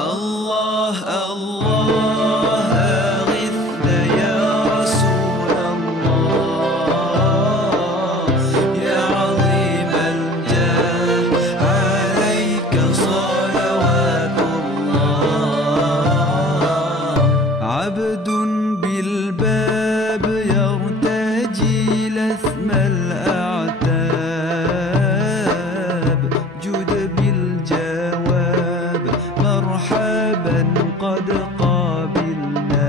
الله الله أغثنا يا رسول الله يا عظيم الجاه عليك صلوات الله عبد بالباب يرتجي لثم الأعتاب جد بالجواب مرحبا قد قابلنا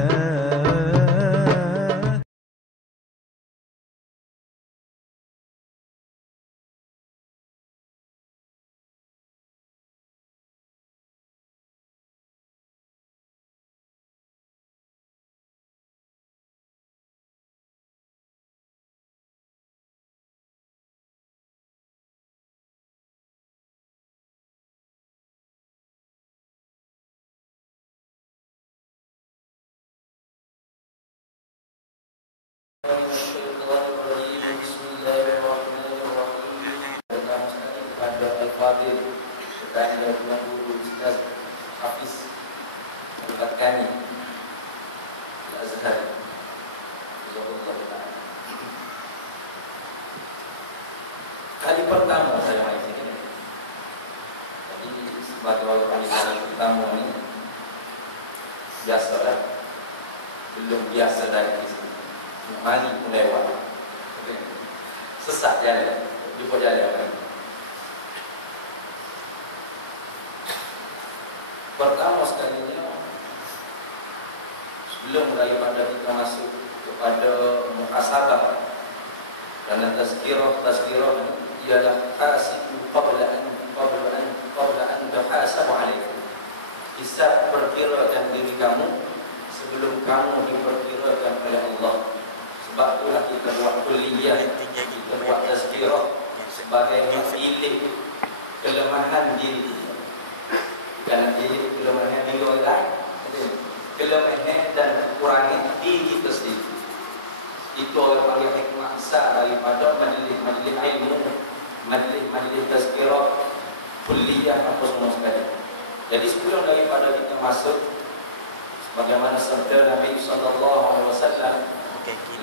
Bismillahirrahmanirrahim. Kepada Al-Fadhil kepada Tuan Guru Ustaz Hafiz Al-Fatkani Al-Azhar Jazakallahu ta'ala. Kali pertama saya main sini. Jadi sebagai orang kali pertama ini biasalah, belum biasa dari sini. Mari pun lewat. Sesat jalan, jumpa jalan. Pertama sekalinya, sebelum daripada kita masuk kepada muhasabah dan tazkirah ialah hasibu qabla an tuhasabu alaikum. Hisab, perkirakan diri kamu sebelum kamu diperkirakan oleh Allah. Sebab itulah kita buat kuliah, kita buat tazkirah sebagai memilih kelemahan diri. Jangan diri kelemahan diri orang lain, kelemahan dan kekurangan diri kita sendiri. Itu orang panggil hikmah besar daripada majlis ilmu, majlis tazkirah, kuliah apa semua sekali. Jadi sebelum daripada kita masuk, bagaimana sabda Nabi SAW,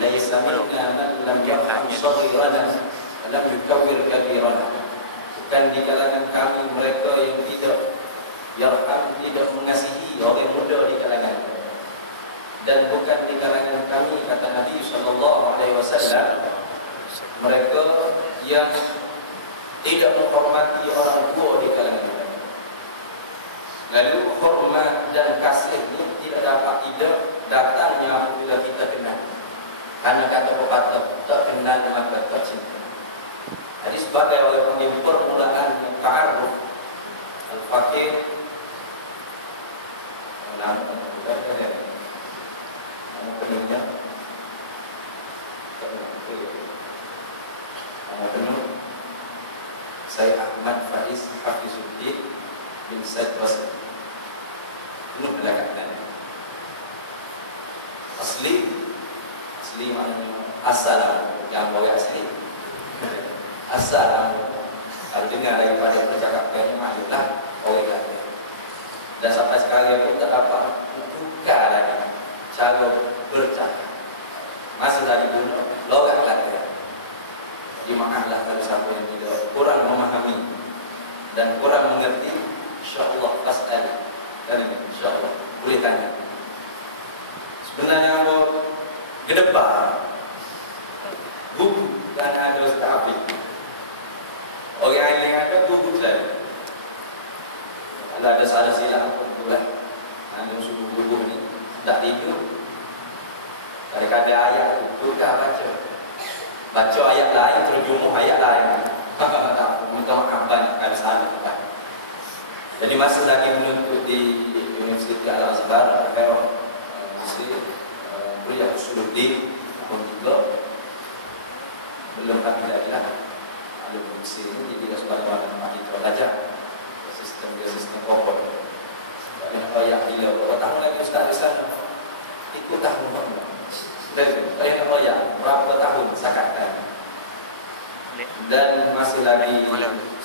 laisa minna man lam yarham saghirana wa lam yukawwir kabirana. Bukan di kalangan kami mereka yang tidak yarham, tidak mengasihi orang muda di kalangan. Dan bukan di kalangan kami, kata Nabi SAW, mereka yang tidak menghormati orang tua di kalangan kami. Lalu hormat dan kasih ini tidak dapat datangnya apabila kita kenal. Karena kata pepatah, tak kenal maka tak cinta. Jadi sebagai orang yang permulaan ta'aruf al-fakir, nama penuhnya, nama penuh saya Ahmad Faiz Hafizuddin bin Said Basri. Penuh belakangnya asli maknanya asal, yang bawa asli asal. Kalau dengar daripada percakapannya maksudlah orang kata. Dan sampai sekarang pun tak dapat tukar lagi cara bercakap. Masih dari dulu logat kata. Jadi maaflah kalau siapa yang tidak kurang memahami dan kurang mengerti, insya-Allah pasal dan insya-Allah boleh tanya. Sebenarnya gedebak gugur dan ada tapi orang yang ada gugur saja. Kalau ada salah silap apa pula anda suruh gugur ni tak tidur. Kadang-kadang ayat itu tak baca ayat lain terjemah ayat lain. Tak minta maaf banyak kalau salah tempat. Jadi masa lagi menuntut di Universiti Al-Azhar, Al-Fairah Kuliah Usuluddin tahun 3 belum habis lagi lah. Alumni Mesir ini tidak sebagaimana tempat kita belajar sistem kokon. Banyak ayat dia berapa tahun lagi Ustaz di sana ikut tahun berapa banyak ayat berapa tahun sakatan. Dan masih lagi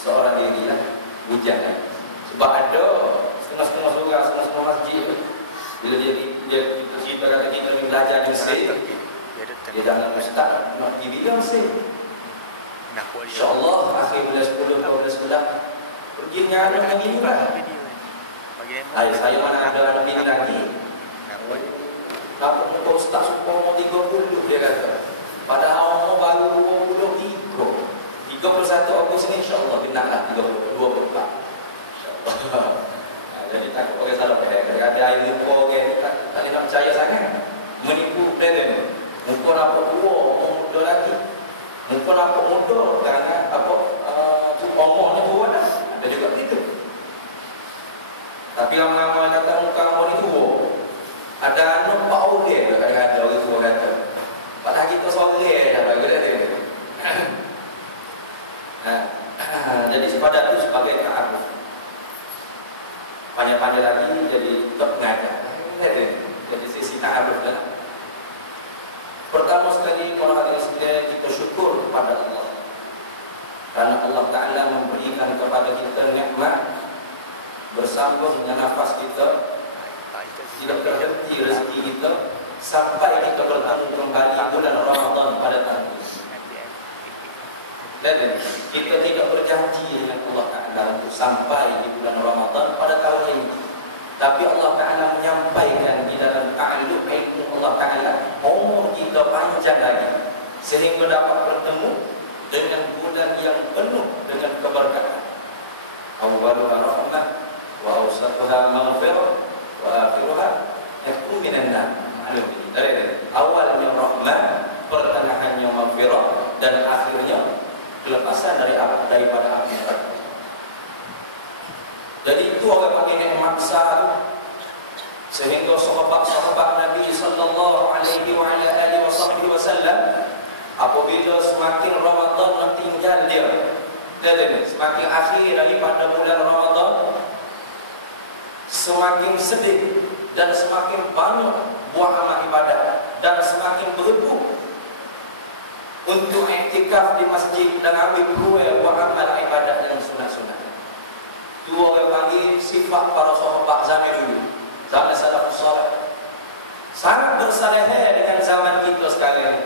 seorang diri lah hujan. Sebab ada setengah-setengah surah Bila dia cerita kata kita ni belajar di Mesir, dia jangan ustaz nak pergi dia Mesir. InsyaAllah akhir bulan 10 atau bulan 11 pergi dengan anak ini kan. Saya mana ada anak ini lagi. Dapat muka ustaz supaya mau 30 dia kata. Padahal mau baru 23 Agustus ni insyaAllah kena lah 24 InsyaAllah. Jadi takut orang salah faham. Ada air muka orang tak boleh nak percaya sangat. Menipu plan. Muka nampak tua, orang muda lagi. Muka nampak muda kerana apa omong ni tua dah. Ada juga begitu. Tapi lama-lama kata muka orang ni tua. Ada anak pak orang ada orang tua kata. Padahal kita sore dah bagi dia. Jadi sepadan itu sebagai ta'aruf. Panjang-panjang lagi jadi tak mengajar. Jadi sisi ta'aruf dah. Pertama sekali orang Islam kita syukur kepada Allah. Karena Allah Ta'ala memberikan kepada kita nikmat bersambung dengan nafas kita. Tidak terhenti rezeki kita sampai kita bertemu kembali bulan Ramadan pada tahun ini. Dan kita tidak berjanji dengan Allah Ta'ala untuk sampai di bulan Ramadan pada tahun ini. Tapi Allah Ta'ala menyampaikan di dalam ta'alluq ilmu Allah Ta'ala, umur kita panjang lagi sehingga dapat bertemu dengan bulan yang penuh dengan keberkatan. Awwaluha rahmah wa awsatuha maghfirah wa akhiruha yakun minan nar. Awalnya rahmah, pertengahannya maghfirah, dan akhirnya kelepasan daripada api neraka. Jadi itu orang panggil nikmat besar. Sehingga sahabat-sahabat Nabi sallallahu alaihi wasallam apabila semakin Ramadan nak tinggal dia, semakin akhir daripada bulan Ramadan, semakin sedih dan semakin banyak buat amal ibadat dan semakin berebut untuk iktikaf di masjid dan ambil peluang buat amal ibadat yang sunat-sunat. Itu orang panggil sifat para sahabat zaman dulu, zaman salafus salih. Sangat bersalah dengan zaman kita sekarang ni.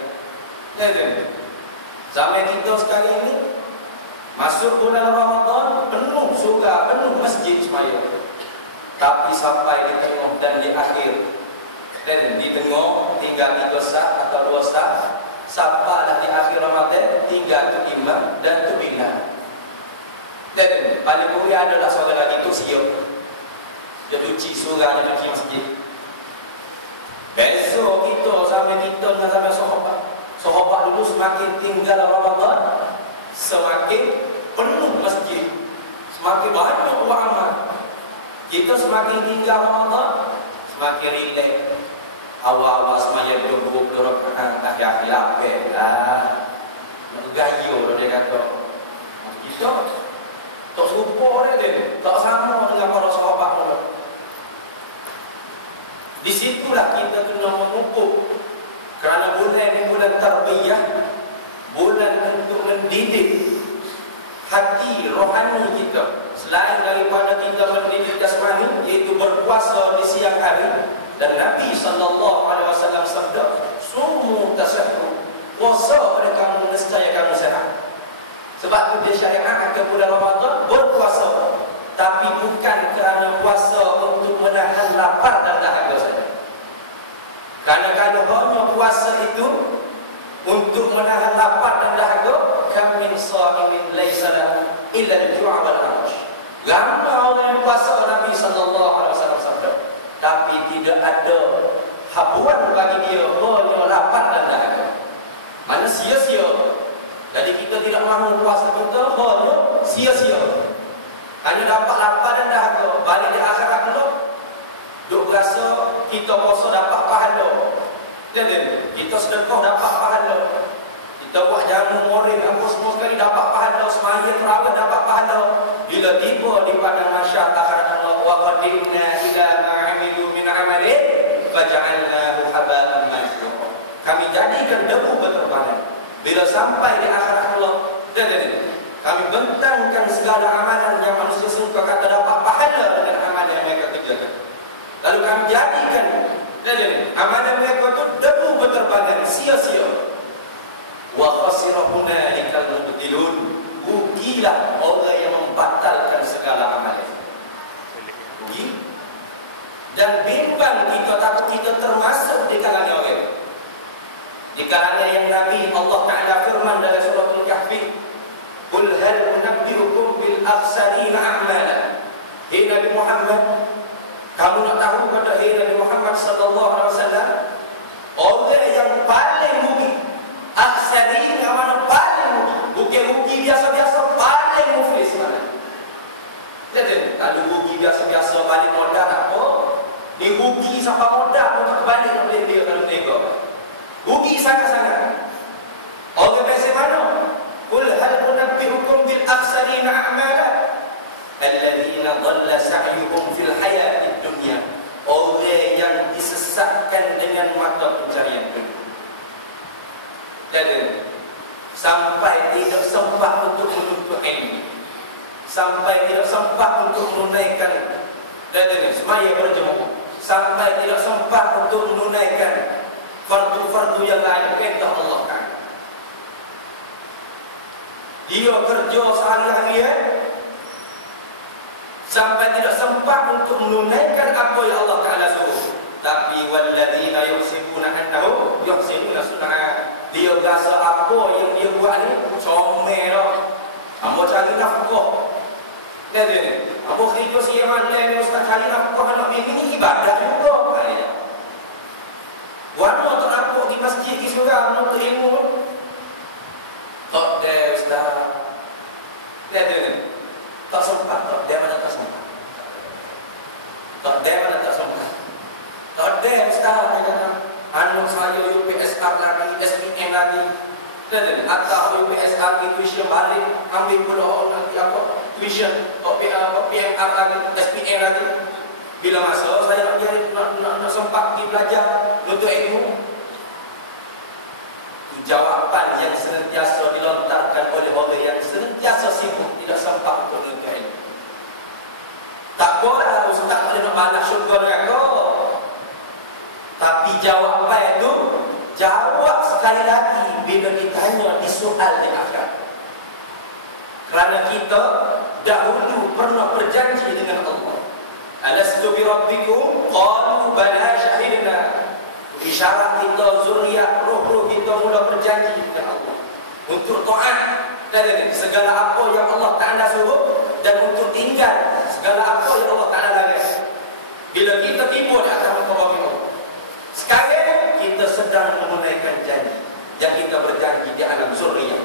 Zaman kita sekarang ni masuk bulan Ramadan penuh surga, penuh masjid semaya. Tapi sampai di tengah dan di akhir, dan di tengah tinggal 3 saat atau 2 saat, sampai dah di akhir Ramadan tinggal tu imam dan tu bilal. Dan paling mulia adalah seorang lagi tu siap. Dia cuci surah, dia cuci masjid. Besok kita sama kita dengan sama sahabat. Sahabat dulu semakin tinggal Ramadan, semakin penuh masjid, semakin banyak buat amal. Kita semakin tinggal Ramadan, semakin rileks. Awal-awal semaya 20 rakaat tahiyat lah. Gayo dia kata. Kita tak serupa dia, tak sama dengan para sahabat dulu. Di situlah kita kena mengukur. Kerana bulan ini bulan tarbiyah, bulan untuk mendidik hati rohani kita. Selain daripada kita mendidik jasmani, iaitu berpuasa di siang hari. Dan Nabi SAW sabda, sumu tasahhu, puasa pada kamu nescaya kamu sehat. Sebab itu dia syariat ke bulan Ramadan berpuasa, tapi bukan kerana puasa untuk menahan lapar dan dahaga saja. Kerana kalau hanya puasa itu untuk menahan lapar dan dahaga, kam min sha'imin laisa lahu illa al-ju'a wal 'atash. Ramai orang yang puasa, Nabi SAW sabda, tapi tidak ada habuan bagi dia hanya lapar dan dahaga. Mana sia-sia. Jadi kita tidak mahu puasa kita hanya sia-sia. Hanya dapat lapar dan dahaga. Balik di akhirat dulu, duk rasa kita puasa dapat pahala. Jadi kita sedekah dapat pahala. Kita buat jamu moring apa semua sekali dapat pahala. Semaya terawih dapat pahala. Bila tiba di padang mahsyar takharat Allah, wa qadimna ila ma 'amilu min 'amalin faj'alnahu haba'an mansura. Kami jadikan debu berterbangan. Bila sampai di akhirat Allah, kami bentangkan segala amalan yang manusia suka kata dapat pahala dengan amalan yang mereka kerjakan. Lalu kami jadikan khasira hunalikal mubtilun. Rugilah orang yang membatalkan segala amalan. Rugi. Dan bimbang kita, takut kita termasuk di kalangan orang. Di kalangan yang Nabi Allah Ta'ala firman dalam surah Al-Kahfi, Qul hal unabbiukum bil akhsarina a'mala. Hei Nabi Muhammad, kamu nak tahu kata hei Nabi Muhammad sallallahu alaihi wasallam, orang yang paling rugi, akhsarina mana paling rugi, bukan rugi biasa-biasa, paling muflis mana. Jadi kalau rugi biasa-biasa balik modal apa? Ni rugi sampai modal pun tak balik nak beli dia kalau tega. Rugi sangat-sangat. Orang biasa mana? Qul hal unabbiukum bil akhsarina a'mala alladzina dhalla sa'yuhum fil hayatid dunya. Orang yang disesatkan dengan mata pencarian dunia. Dan sampai tidak sempat untuk menuntut ilmu, sampai tidak sempat untuk menunaikan dan semaya berjemaah, sampai tidak sempat untuk menunaikan fardu-fardu yang lain perintah Allah Ta'ala. Dia kerja sehari-hari sampai tidak sempat untuk menunaikan apa yang Allah Ta'ala suruh. Tapi walladzina yuhsinuna annahum yuhsinuna sun'a. Dia rasa apa yang dia buat ni comel dah. Ambo cari nafkah. Jadi, ambo kerja siang malam ni ustaz cari nafkah anak bini ni ibadah juga. Warna tak nampak di masjid di surau menuntut ilmu. Tak ada ustaz. Jadi, tak sempat, tak ada mana tak sempat. Tak ada mana tak sempat. Tak ada ustaz kata anu saya UPSR lagi, SPM lagi. Dan atau UPSR itu tuition balik, ambil pula nanti apa? Tuition, PMR lagi, SPM lagi. Bila masa saya nak sempat pergi belajar untuk ilmu. Jawapan yang senantiasa dilontarkan oleh orang yang senantiasa sibuk tidak sempat untuk menuntut ilmu. Tak boleh ustaz boleh nak balas syurga neraka. Tapi jawapan itu jawab sekali lagi bila ditanya di soal di akhirat. Kerana kita dahulu pernah berjanji dengan Allah. Alastu bi rabbikum qalu bala syahidna. Isyarat kita, zuriat, roh-roh kita mula berjanji dengan Allah untuk taat dan segala apa yang Allah Ta'ala suruh, dan untuk tinggal segala apa yang Allah Ta'ala larang. Bila kita tiba di atas muka bumi Allah, sekarang kita sedang menunaikan janji yang kita berjanji di alam zuriat.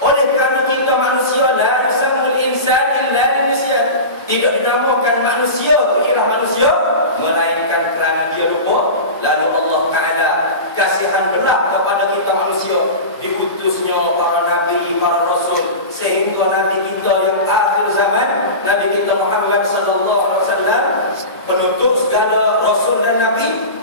Oleh kerana kita manusia, la yusamul insan illa linisyan, tidak dinamakan manusia ialah manusia melainkan kerana dia lupa. Lalu Allah Ta'ala kasihan berat kepada kita manusia, diutusnya para nabi, para rasul, sehingga nabi kita yang akhir zaman, Nabi kita Muhammad sallallahu alaihi wasallam, penutup segala rasul dan nabi,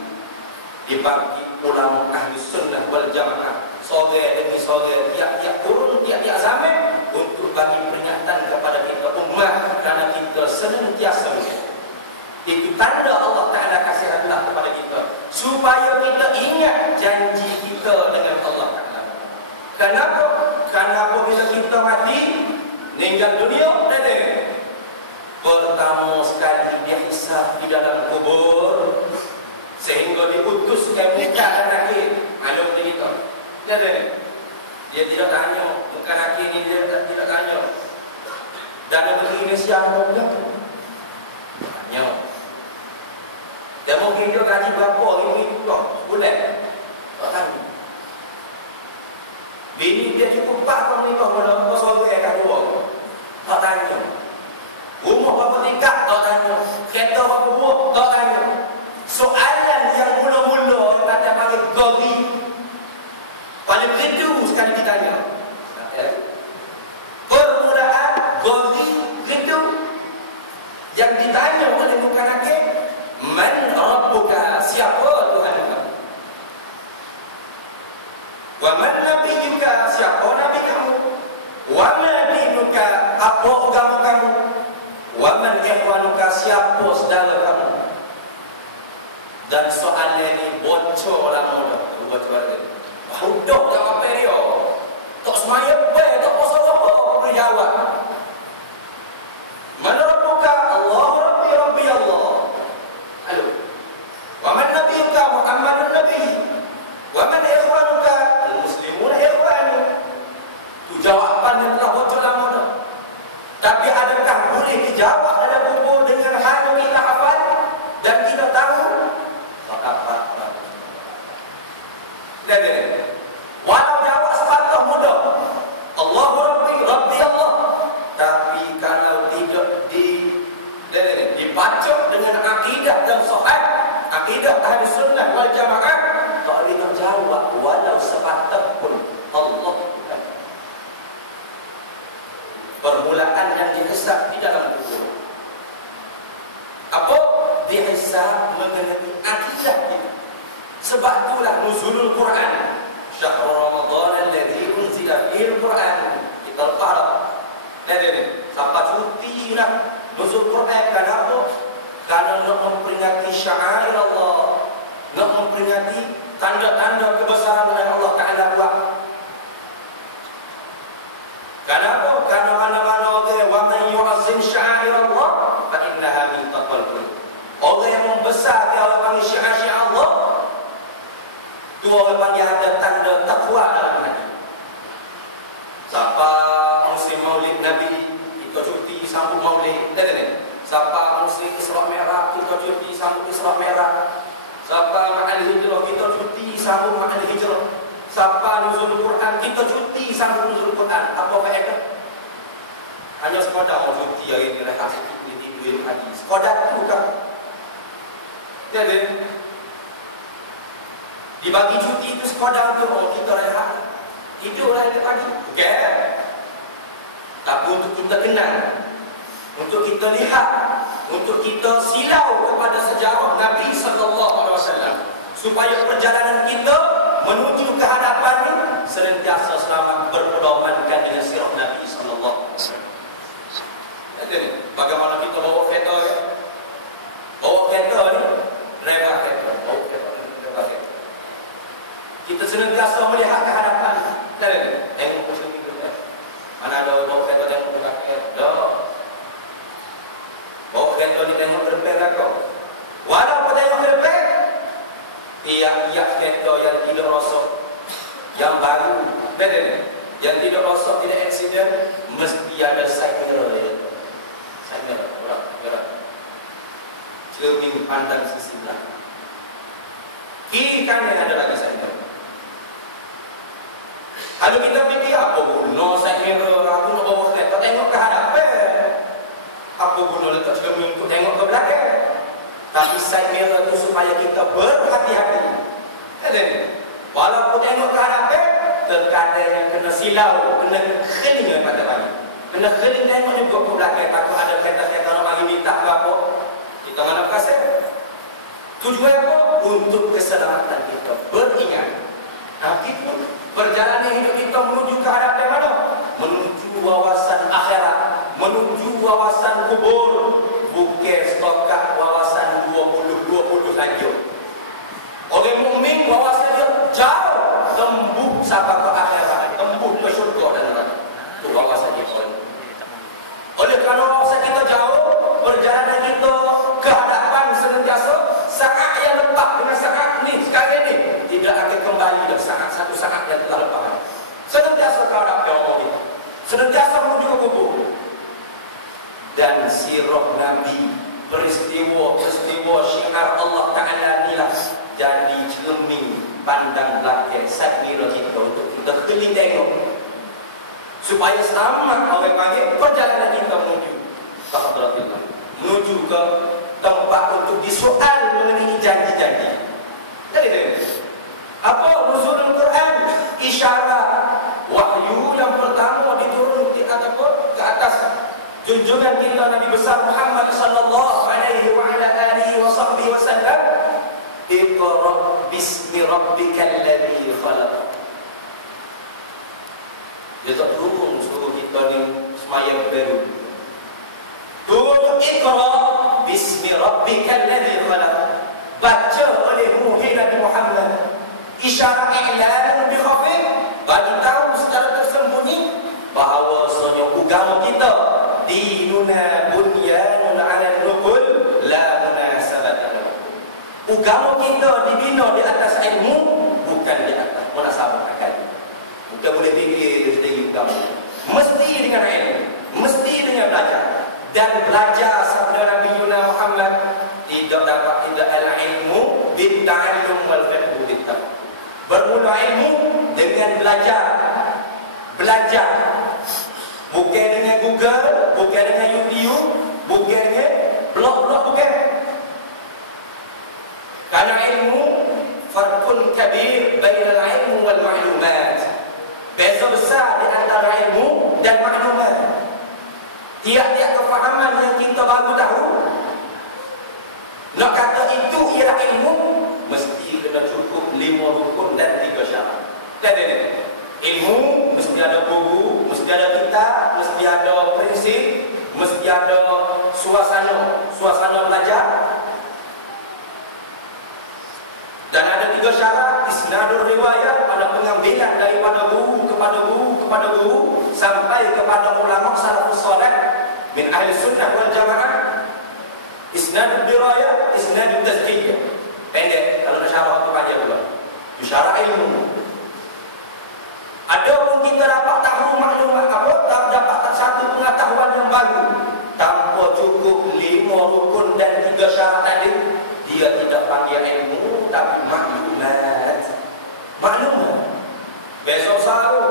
dibagi ulama ahli sunnah wal jamaah sore demi sore, tiap-tiap kurun, tiap-tiap zaman, untuk bagi peringatan kepada kita umat, kerana kita senantiasa itu tanda Allah Ta'ala kasih rahmat kepada kita, supaya kita ingat janji kita dengan Allah Ta'ala. Kenapa? Kerana apabila kita mati, meninggal dunia, pertama sekali dia hisab di dalam kubur, sehingga diutuskan muka dan akhir. Ada benda kita. Dia tidak tanya, bukan akhir ni dia tidak tanya. Dan negeri ini siapa pula? Tanya. Dia mungkin dia gaji berapa hari itu bulan? Tak tanya. Bini dia cukup 4 menikah pada sore kat dua. Tak tanya. Rumah berapa tingkat? Tak tanya. Kereta berapa buah? Tak tanya. Soalan yang mula-mula kita panggil gori, paling rindu sekali ditanya. Permulaan gori, rindu. Yang ditanya oleh bukan akhir, man rabbuka, siapa Tuhan kamu? Wa man nabiyyuka, siapa nabi kamu? Wa ma dinuka, apa agama kamu? Wa man ikhwanuka, siapa saudara kamu? Dan soalan ini bocor lama dah. Bocor lagi. Udah jawapan dia. Tak semaya baik, tak pasal apa boleh jawab. Man rabbuka? Allah Rabbi Rabbi Allah. Halo. Wa man nabiyuka? Muhammadun Nabi. Wa man ikhwanuka? Al-muslimuna ikhwanu. Itu jawapan yang telah bocor lama dah. Tapi adakah boleh dijawab dalam kubur dengan hal yang kita hafal dan kita tahu? Tak dapat. Dan walau jawab sepatah mudah, Allahu Rabbi Rabbi Allah, tapi kalau tidak dibaca dengan akidah dan sahih, akidah ahli sunnah wal jamaah, tak boleh nak jawab walau sepatah pun Allah. Permulaan yang dihisab di dalam kubur. Apa? Dihisab mengenai akidah kita. Sebab itulah nuzulul Quran. Syahrul Ramadan alladzi unzila fihi al-Quran. Kita lepas. Sampai cuti lah nuzul Quran. Kenapa? Kerana nak memperingati syair Allah, nak memperingati tanda-tanda kebesaran yang Allah Ta'ala buat. Kenapa? Kerana mana-mana orang wa man yu'azzim syair Allah fa innaha min taqwal qulub. Orang yang membesarkan Allah panggil syair-syair Allah, itu orang panggil ada tanda takwa dalam hati. Siapa musim maulid Nabi, kita cuti sambut maulid. Siapa musim Isra Mi'raj, kita cuti sambut Isra Mi'raj. Siapa ma'al hijrah, kita cuti sambut ma'al hijrah. Siapa nuzul Quran, kita cuti sambut nuzul Quran. Apa faedah? Hanya sekadar mau cuti hari ni, rehat sikit, tidur pagi. Sekadar tu bukan. Jadi dibagi cuti itu sekadar untuk kita rehat, tidur hari pagi. Okey. Tapi untuk kita kenal, untuk kita lihat, untuk kita silau kepada sejarah Nabi sallallahu alaihi wasallam, supaya perjalanan kita menuju ke hadapan ini senantiasa selamat berpedomankan dengan sirah Nabi sallallahu alaihi wasallam. Jadi bagaimana kita bawa kereta ya? Bawa kereta ni, driver kereta, bawa kereta ni, driver kereta. Kita senantiasa melihat ke hadapan. Tengok ke sini dulu. Mana ada bawa kereta tengok ke belakang? Dah. Bawa kereta ni tengok ke depan belakang. Walaupun tengok ke depan, tiap-tiap kereta yang tidak rosak, yang baru, yang tidak rosak, tidak aksiden, mesti ada side mirror dia. Side mirror, orang. Cermin pandang sisi belakang. Kiri kanan ada lagi side mirror. Kalau kita fikir apa guna side mirror, aku nak bawa kereta tengok ke hadapan, apa guna letak cermin untuk tengok ke belakang? Tapi side mirror itu supaya kita berhati-hati. Walaupun tengok ke hadapan, terkadang yang kena silau, kena keling pada bagi. Kena keling tengok juga ke belakang. Takut ada kereta-kereta nak bagi minta ke apa. Kita mana kasih. Tujuan apa? Untuk keselamatan kita. Beringat. Nanti pun perjalanan hidup kita menuju ke hadapan mana? Menuju wawasan akhirat. Menuju wawasan kubur. Bukan setokat wawasan 20 lagi. Orang mukmin wawasan dia jauh, tembus sampai ke akhirat, tembus ke syurga dan neraka. Itu wawasan dia orang. Oleh kerana wawasan kita jauh, perjalanan kita ke hadapan senantiasa saat yang lepas dengan saat ni sekarang ni tidak akan kembali dah satu saat yang telah lepas. Senantiasa ke hadapan Allah kita. Senantiasa menuju ke kubur. Dan sirah Nabi, peristiwa syiar Allah Ta'ala inilah jadi cermin pandang belakang sakmira kita untuk kita keling tengok supaya selamat orang panggil perjalanan kita menuju ke hadratillah, menuju ke tempat untuk disoal mengenai janji-janji. Jadi apa nuzulul Quran? Isyarat wahyu yang pertama diturun ke atas junjungan kita Nabi besar Muhammad sallallahu alaihi wa ala alihi wa sahbihi wasallam. Iqra bismi rabbikal ladzi khalaq. Dia tak turun suruh kita ni semayang baru. Turun Iqra bismi rabbikal ladzi khalaq. Baca oleh Nabi Muhammad Isyarat i'lan bi khafif, bagi tahu secara tersembunyi bahawasanya agama kita dinuna bunyanun 'ala nukul la munasabata lahu. Agama kita dibina di atas ilmu, bukan di atas munasabah akal. Bukan boleh fikir sendiri agama. Mesti dengan ilmu, mesti dengan belajar. Dan belajar sabda Nabi Muhammad tidak dapat tidak al-ilmu bil-ta'allum wal-fiqh bil-tafaqquh. Bermula ilmu dengan belajar. Belajar. Bukan dengan Google, bukan dengan YouTube, bukan dengan blog-blog, bukan. Karena ilmu farqun kabir bainal ilmu wal ma'lumat. Beza besar di antara ilmu dan maklumat. Tiap-tiap kefahaman yang kita baru tahu, nak kata itu ialah ilmu, mesti kena cukup 5 rukun dan 3 syarat. Ilmu mesti ada guru, mesti ada kitab, mesti ada prinsip, mesti ada suasana belajar. Dan ada 3 syarat, isnadul riwayat, ada pengambilan daripada guru kepada guru kepada guru sampai kepada ulama salafus saleh min ahli sunnah wal jamaah. Isnadul dirayat, isnadul tazkiyah. Pendek kalau nak syarah tu panjang tu. Syarat ilmu. Ada pun kita dapat tahu maklumat apa, tak dapat satu pengetahuan yang baru tanpa cukup 5 rukun dan 3 syarat tadi, dia tidak panggil ilmu tapi maklumat. Maklumat. Besok selalu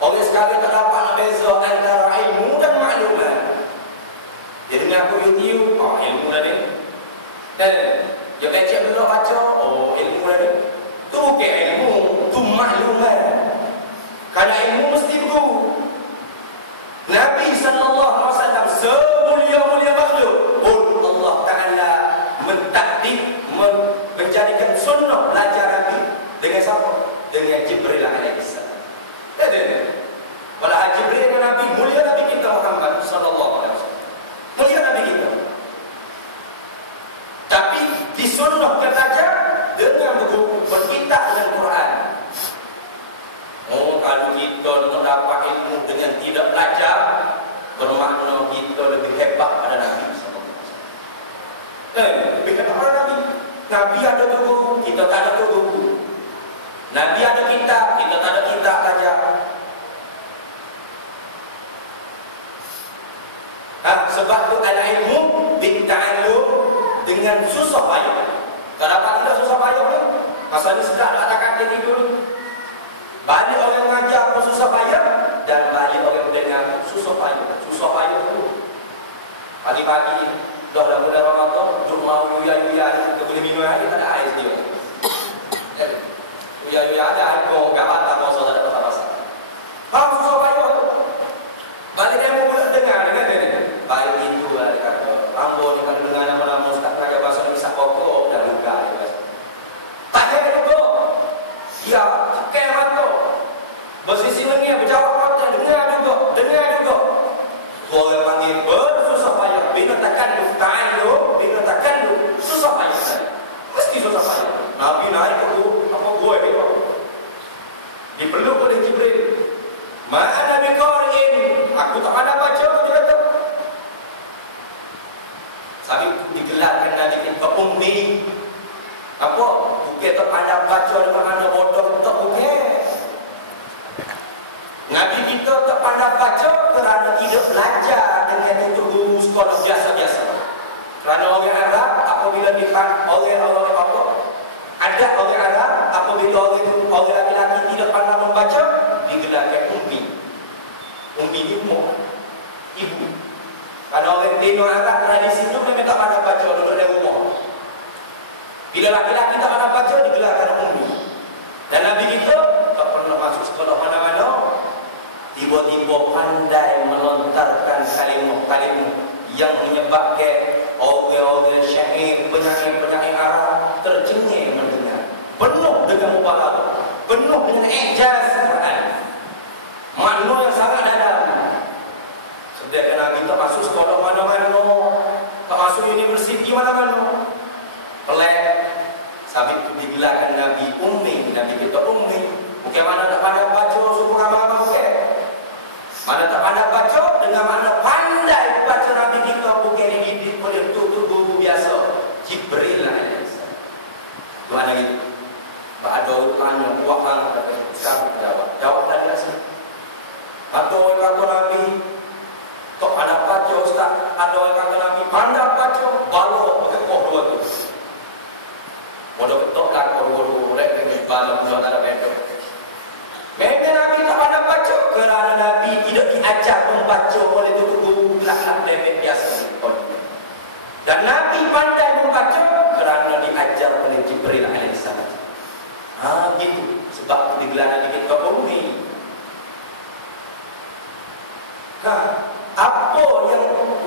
orang sekarang tak dapat nak beza antara ilmu dan maklumat. Dia dengar aku YouTube, ilmu dah ni. Dan dia kecil dulu baca, ilmu dah ni. Tu bukan ilmu, tu maklumat. Kerana ilmu mesti guru. Nabi SAW semulia-mulia makhluk pun Allah Ta'ala mentakdir, menjadikan sunnah belajar Nabi dengan siapa? Dengan Jibril alaihissalam. Jadi, walau Jibril dengan Nabi, mulia Nabi kita Muhammad SAW. Mulia Nabi kita. Tapi disunnahkan saja dengan buku berkitab dengan Quran. Kalau kita nak dapat ilmu dengan tidak belajar, bermakna kita lebih hebat pada Nabi SAW. Lebih hebat pada Nabi. Nabi ada guru, kita tak ada guru. Nabi ada kitab, kita tak ada kitab belajar. Sebab tu al-ilmu bil-ta'allum, dengan susah payah. Tak dapat tidak susah payah ni. Masa ni sedap tak kata tidur. Banyak orang mengajar pun susah payah, dan banyak orang mendengar susah payah. Susah payah tu. Pagi-pagi dah mula Ramadan, duk mau yuya-yuya, kita boleh minum air, tak ada air dia. Yuya-yuya ada air kau, enggak patah puasa, tak ada pasal-pasal. Susah payah tu. Balik dia mula dengar ni. Baik itu dia kata, rambut ni kalau dengar nama-nama Ustaz Raja Bahasa ni isap pokok, dah luka dia. Tak ada juga. Ya, cekal mata. Bersisi lagi, berjawab mata, dengar juga. Tu orang panggil bersusah payah. Bila takalluf ta'allum, bila takalluf susah payah. Mesti susah payah. Nabi naik ke apa gua itu. Dipeluk oleh Jibril. Ma'ana biqari'in. Aku tak pandai baca, dia kata. Sambil digelarkan Nabi kita ummi. Apa? Bukan tak pandai baca dengan mana bodoh, tak bukan. Nabi kita tak pandai baca kerana tidak belajar dengan tutur guru sekolah biasa-biasa. Kerana orang Arab apabila dipanggil orang apa? Ada orang Arab apabila orang lelaki tidak pandai membaca, digelarkan ummi. Ummi ni umur, ibu. Kerana orang Tino Arab tradisi itu memang tak pandai baca, duduk dalam rumah. Bila laki-laki tak pandai baca, digelarkan ummi. Dan Nabi kita tak pernah masuk sekolah mana-mana, tiba-tiba pandai melontarkan kalimah-kalimah yang menyebabkan orang-orang syair, penyanyi-penyanyi Arab tercengih mendengar. Penuh dengan mubahalah, penuh dengan ijaz Quran. Makna yang sangat dalam. Sedangkan Nabi tak masuk sekolah mana-mana, tak masuk universiti mana-mana. Pelik. Sabit itu digelarkan Nabi ummi, Nabi Jibril alaihissalam. Mana gitu? Ada tanya kuat ada sekarang jawab tadi asal. Ada yang kata Nabi, tok ada baca Ustaz. Ada yang kata Nabi, pandai baca balo pakai koh dua tu. Bodoh betul lah koh rek dengan balo dua ada benda. Memang Nabi tak pandai baca kerana Nabi tidak diajar membaca oleh guru kelak-kelak level biasa. Dan Nabi pandai membaca kerana diajar oleh Jibril alaihissalam. Gitu. Sebab digelar Nabi kita bumi. Apa yang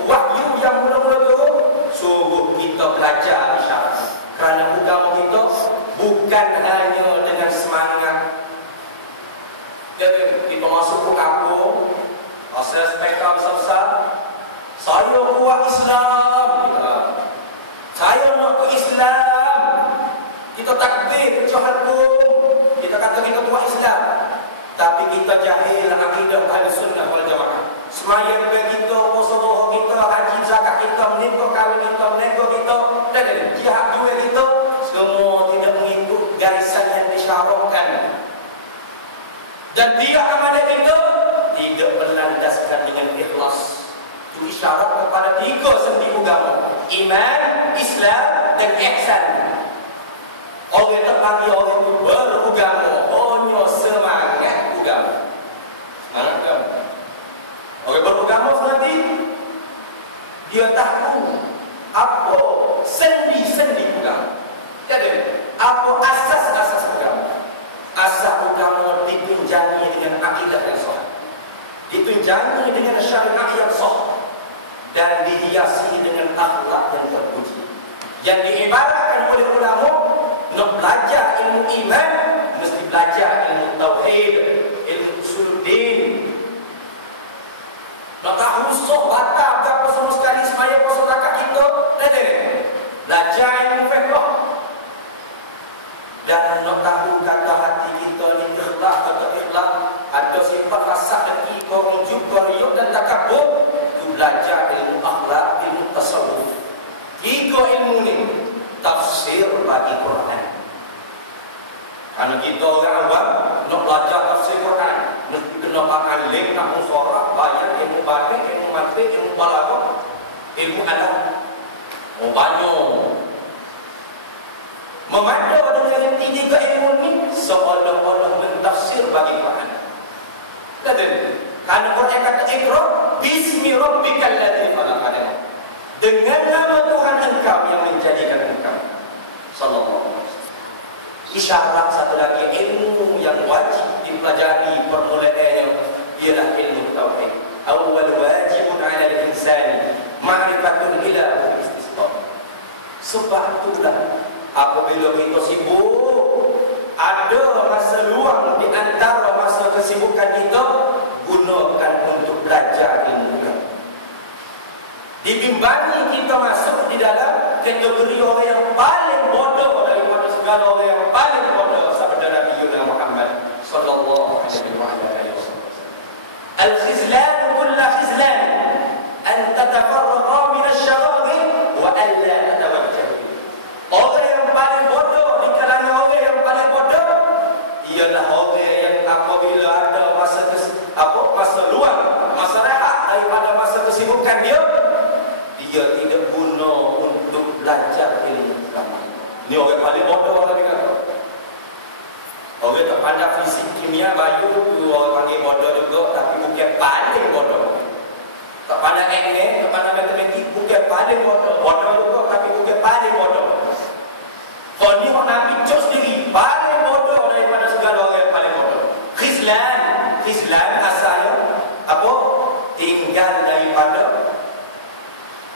wahyu yang mula-mula turun? Suruh kita belajar isyarat. Kerana agama kita bukan hanya dengan semangat. Jadi kita masuk ke kampung, asal spekta besar-besar. Saya kuat Islam. Saya nak ke Islam. Kita takbir, Tuhanku. Kita kata kita kuat Islam. Tapi kita jahil akidah Ahlussunnah wal Jamaah. Semaya kita, puasa doa kita, haji zakat kita, menikah kahwin kita, menego kita, dan jihad juga kita, semua tidak mengikut garisan yang disyaratkan. Dan tidak amalan kita tidak berlandaskan dengan ikhlas. Itu isyarat kepada tiga sendi agama: iman, Islam, dan ihsan. Orang terpanggil orang itu beragama, hanya semangat agama. Semangat agama. Orang beragama nanti dia tahu apa sendi-sendi agama. Jadi apa asas-asas agama. Asas agama ditunjangi dengan akidah yang sahih, ditunjangi dengan syariat yang sah, dan dihiasi dengan akhlak yang terpuji. Yang diibaratkan oleh ulama, nak belajar ilmu iman mesti belajar ilmu tauhid, ilmu usuluddin. Nak tahu sok batal apa sama sekali semaya puasa zakat kita, belajar ilmu fiqh. Dan nak tahu kata hati kita ni ikhlas atau ikhlas, ada sifat rasa dengki, korujub, koriyuk dan takabur, tu belajar ilmu akhlak, ilmu tasawuf. Tiga ilmu ni tafsir bagi Quran. Karena kita orang awam nak belajar tafsir Quran, mesti kena pakai link, nak musyarah, bayar ilmu batin, ilmu mantiq, ilmu balaghah, ilmu adab. Banyak. Memadu dengan yang tiga ilmu ni seolah-olah mentafsir bagi Quran. Kata karena Quran kata Iqra bismi rabbikal ladzi khalaq. Dengan nama Tuhan engkau yang menjadikan engkau. Sallallahu alaihi wasallam. Isyarat satu lagi ilmu yang wajib dipelajari permulaannya ialah ilmu tauhid. Awwal wajibun 'ala al-insani ma'rifatul ilah wal istisqa. Sebab itulah apabila kita sibuk, ada masa luang di antara masa kesibukan kita, gunakan untuk belajar ilmu. Dibimbangi kita masuk di dalam kategori orang yang paling bodoh daripada segala orang yang paling bodoh sabda Nabi Muhammad sallallahu alaihi wasallam. Al-khizlan kullu khizlan an tatafarraqa min asy-syaraghil wa an la tatawajjah. Orang yang paling bodoh di kalangan orang yang paling bodoh ialah orang yang apabila ada masa luang, masa rehat daripada masa kesibukan dia tidak guna untuk belajar ilmu agama. Ini orang paling bodoh orang kata. Orang tak pandai fisik, kimia, bio, orang panggil bodoh juga, tapi bukan paling bodoh. Tak pandai ilmu, tak pandai matematik, bukan paling bodoh. Bodoh juga, tapi bukan paling bodoh. Kalau ni orang Nabi cos sendiri paling bodoh daripada segala orang yang paling bodoh. Khizlan asalnya apa? Tinggal daripada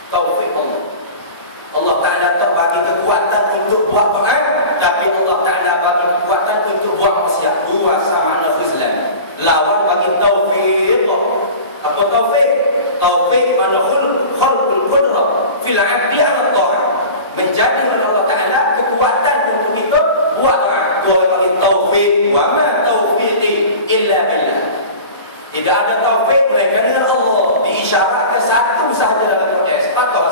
taufik Allah. Allah Ta'ala tak bagi kekuatan untuk buat taat, tapi Allah Ta'ala bagi kekuatan untuk buat maksiat. Dua sama makna khizlan. Lawan bagi taufik. Apa taufik? Taufik mana khalqul qudrah fil 'abdi 'ala ta'ah. Menjadikan Allah Ta'ala kekuatan untuk kita buat taat. Kau bagi taufik, wa ma taufiqi illa billah. Tidak ada taufik mereka dengan Allah. Diisyaratkan satu sahaja dalam Quran. Sepatah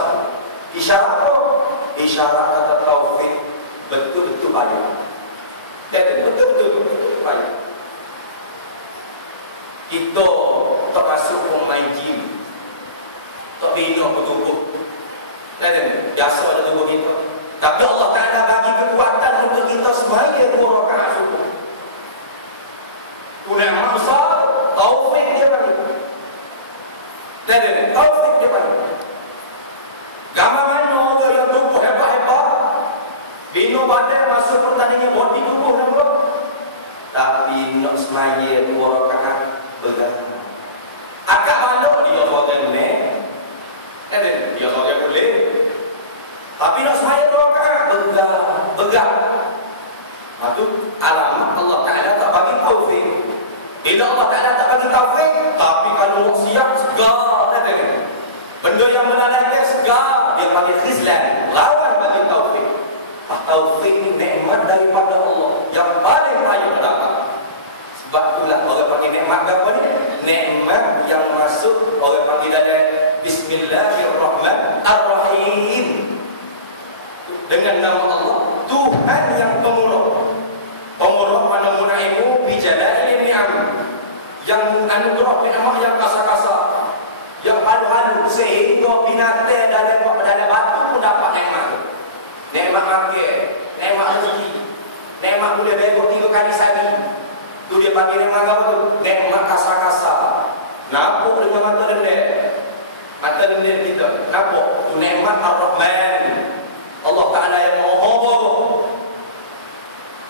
isyarat apa? isyarat kata taufik betul-betul banyak. Dan betul-betul banyak. Kita termasuk pemain gym, tak bina bertubuh. Dan biasa ada tubuh kita. Tapi Allah Ta'ala bagi kekuatan untuk kita semaya 2 rakaat subuh. Ulama besar, taufik dia bagi. Dan taufik dia bagi. Gambar mana orang yang tubuh hebat-hebat, bina badan masuk pertandingan body tubuh nampak. Tapi nak semaya 2 rakaat bergantung. Agak malu dia badan ni. Dia badan boleh. Tapi nak semaya 2 rakaat berat. Itu alamat Allah Ta'ala tak bagi taufik. Bila Allah Ta'ala tak bagi taufik, tapi kalau orang siap segar, benda yang melalaikan segar, dia panggil khizlan, lawan bagi taufik. Taufik ni nikmat daripada Allah yang paling payah mendapat. Sebab itulah orang panggil nikmat apa ni? Nikmat yang masuk orang panggil dalam Bismillahirrahmanirrahim. Dengan nama Allah, Tuhan yang pemurah. Pemurah mana munaimu bijalail ni'am. Yang anugerah nikmat yang kasar-kasar, yang halu-halu sehingga binatang dalam batu pun dapat nikmat. Nikmat makan, nikmat rezeki, nikmat boleh bebok 3 kali sehari. Tu dia panggil nikmat apa tu? Nikmat kasar-kasar. Nampak dengan mata dendek. Mata dendek kita. Nampak? Tu nikmat Ar-Rahman. Allah Ta'ala yang Maha.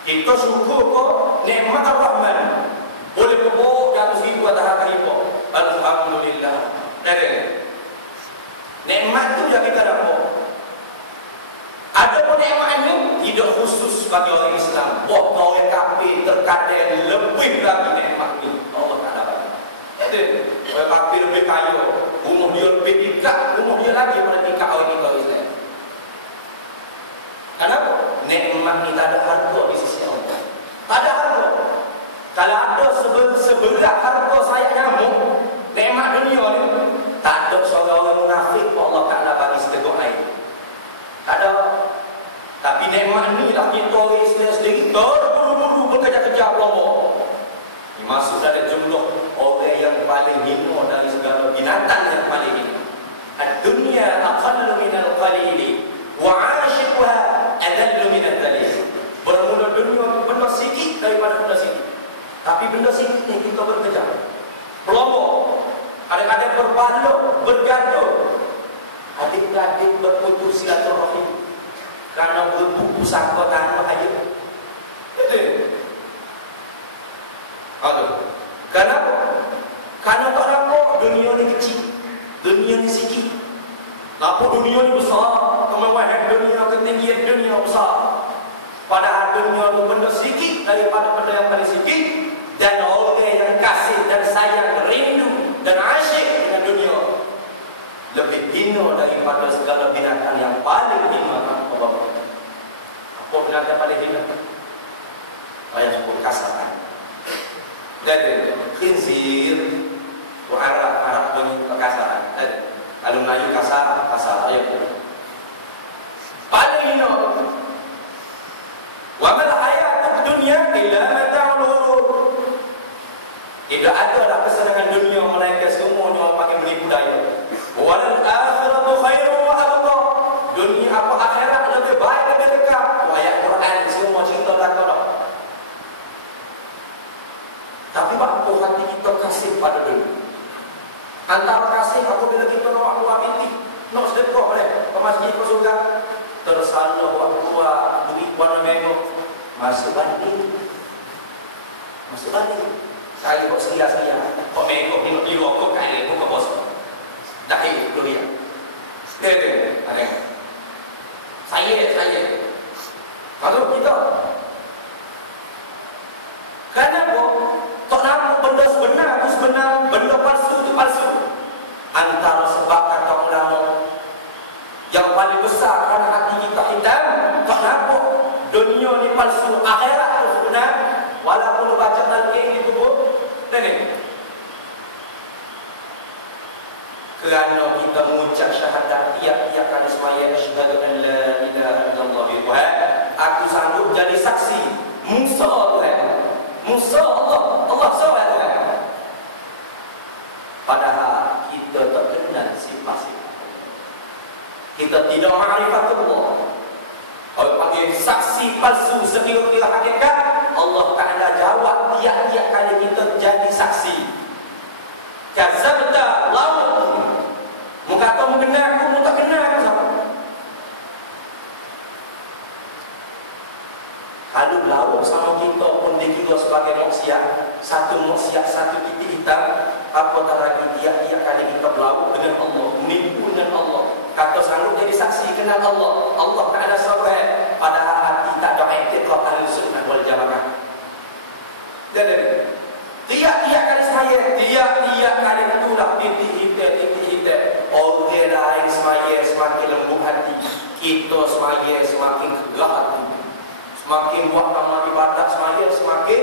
Kita syukur kok nikmat Ar-Rahman. Boleh kebuk di atas 1000 atas harga. Alhamdulillah. Nikmat tu yang kita dapat. Ada pun nikmat ini tidak khusus bagi orang Islam. Wah, orang kafir terkadang lebih lagi nikmat ini Allah Ta'ala bagi. Orang kafir lebih kaya, rumah dia lebih tingkat, rumah dia lagi pada tingkat orang Islam. Kenapa? Nikmat ni tak ada harga di sisi Allah. Tak ada harga. Kalau ada seberat harga sayap nyamuk, nikmat dunia ni, tak ada seorang orang munafik pun Allah Ta'ala bagi seteguk air. Tak ada. Tapi nikmat ni lah kita orang Islam sendiri terburu-buru bekerja-kerja kelompok. Ini masuk dalam jumlah orang yang paling hina dari segala binatang yang paling hina. Ad-dunya aqallu minal qalili wa 'ashiquha adallu minal dalil. Bermula dunia benda sikit daripada benda sikit. Tapi benda sikit ni kita bekerja. Kelompok, kadang-kadang berbalok, bergaduh. Adik-adik berputus silaturahim kerana berbuku sangka tanah aja. Betul? Aduh. Kenapa? Karena tak nampak dunia ni kecil, dunia ni sikit. Nampak dunia ni besar, kemewahan dunia, ketinggian dunia besar. Padahal dunia ni benda sikit daripada benda yang paling sikit. Dan orang yang kasih dan sayang, rindu dan asyik dengan dunia lebih hina daripada segala binatang yang paling hina. Apa binatang paling hina? Ayah sebut kasar. Dan khinzir itu Arab bunyi kekasaran. Kalau Melayu kasar ayah pun paling hina. Wa mal hayatud dunya illa mata'ul ghurur. Tidak ada dah kesenangan dunia melainkan semuanya orang pakai menipu daya. Wal akhiratu khairu wa abqa. Dunia apa akhirat lebih baik, lebih dekat. Ayat Quran semua cerita dah. Tapi apa hati kita kasih pada dunia? Antara kasih apabila kita nak buat binti, nak sedekah boleh ke masjid ke surga, tersalah buat keluar duit warna merah, masuk banding. Saya buat seria-seria, kok merah ni rokok kali buka bos. Dah hidup dulu ya. Ada. Saya. Kalau kita kenapa tak nampak benda sebenar itu sebenar, benda palsu itu palsu? Antara sebab kata ulama yang paling besar kerana hati kita hitam, tak nampak dunia ni palsu, akhirat itu sebenar. Walaupun baca talqin di kubur, kerana kita mengucap syahadat tiap-tiap kali sembahyang, asyhadu an la ilaha Musa Tuhan. Musa Allah seorang Tuhan. Padahal kita tak kenal sifat-sifat. Kita tidak ma'rifatullah. Kalau panggil saksi palsu sekira-kira hakikat, Allah Ta'ala jawab tiap-tiap kali kita jadi saksi. Kazabta laut. Mu kata mu kenal aku, mu tak kenal aku sama. Kalau laut sama kita pun dikira sebagai maksiat, satu maksiat, satu titik hitam, apatah lagi tiap-tiap kali kita berlaut dengan Allah, menipu dengan Allah. Kata sanggup jadi saksi kenal Allah. Allah tak ada seorang. Padahal hati tak ada i'tiqad al-sunnah wal jamaah. Jadi tiap-tiap kali semaya, tiap-tiap kali itulah titik hitam. Orang lain semaya semakin lembut hati, kita semaya semakin gegah hati. Semakin buat amal ibadat semaya semakin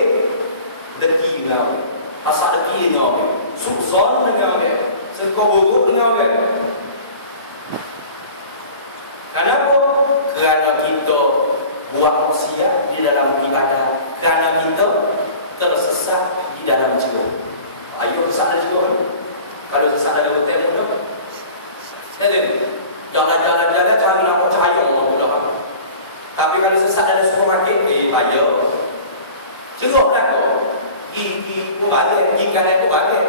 deki dengan asal deki dengan sukzon dengan sengkau buruk dengan kenapa? Kerana kita buat maksiat di dalam ibadah, kerana kita tersesat di dalam jiwa. Ayo sesat dalam jiwa. Kalau sesat dalam hotel mudah. Jadi jalan-jalan cari nampak cahaya Allah mudah. Tapi kalau sesat dalam supermarket, payah. Ceruklah kau. Gigi pun balik, ginggan pun balik.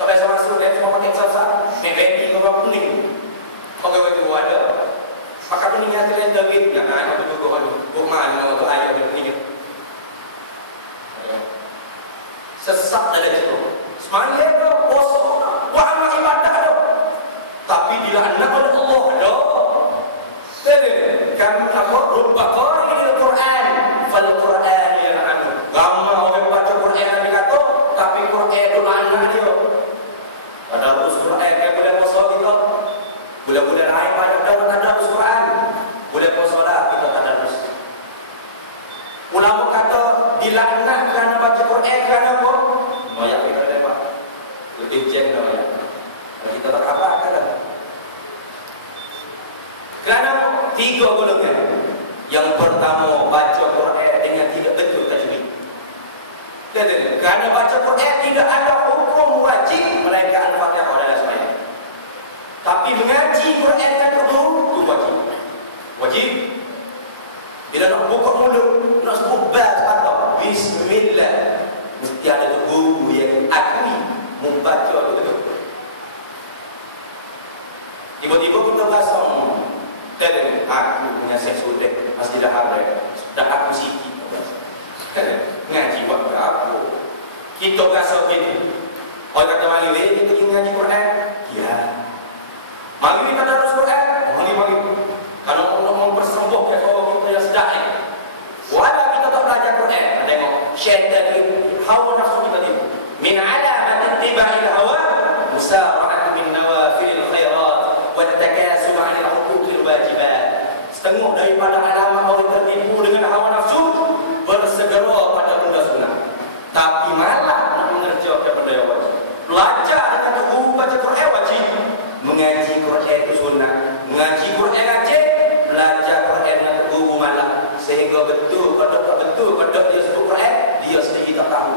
Tak biasa masuk dia cuma pakai sesat. Mebeki ke orang kuning. Pegawai itu ada. Maka peningnya kalian lagi tidak naik atau juga rumah dengan waktu ayah peningnya sesak dalam itu. Semangat itu kosong, buat amal ibadah itu. Tapi dilaknat oleh Allah ada. Jadi kan apa? Rubba qari'il Quran, fal Quran yal'anu. Ramai orang baca Quran yang dikata, tapi Quran itu laknat dia. Ada harus Quran yang boleh kosong kita. Bulan-bulan lain banyak dapat tadarus Quran. Boleh puasalah kita tadarus. Ulama kata dilaknat kerana baca Quran kerana apa? Banyak kita dapat. Ujian dah banyak. Kita tak apa kan? Kerana tiga golongan. Yang pertama baca Quran dengan tidak betul tajwid. Kerana baca Quran tidak ada hukum wajib melainkan Al-Fatihah dan sebagainya. Tapi mengaji Quran kan itu wajib. Wajib. Bila nak buka mulut, nak sebut bas atau bismillah, mesti ada guru yang akui membaca itu betul. Tiba-tiba kita rasa dan aku punya sesudah pasti dah ada. Dah aku sikit. Ngaji buat apa? Kita rasa begitu. Orang kata mari kita pergi ngaji Quran. Ya. Mari kita tadarus Quran. Mari. Kalau nak mempersembuhkan orang kita yang sedang ni. Walau kita tak belajar Quran, tengok syaitan itu hawa nafsu kita ni. Min alamat ittiba'il hawa musara'at min nawafil khairat wa takasub 'anil huquqil wajibat. Setengah daripada alamat orang tertipu dengan hawa nafsu bersegera pada benda sunnah. Tapi malah nak mengerjakan benda yang wajib. Belajar dengan guru baca Quran wajib. Mengaji Quran itu sunnah. Mengaji Quran wajib. Belajar Quran dengan guru malah. Sehingga betul, kalau tak betul, kalau dia sebut Quran, dia sendiri tak tahu.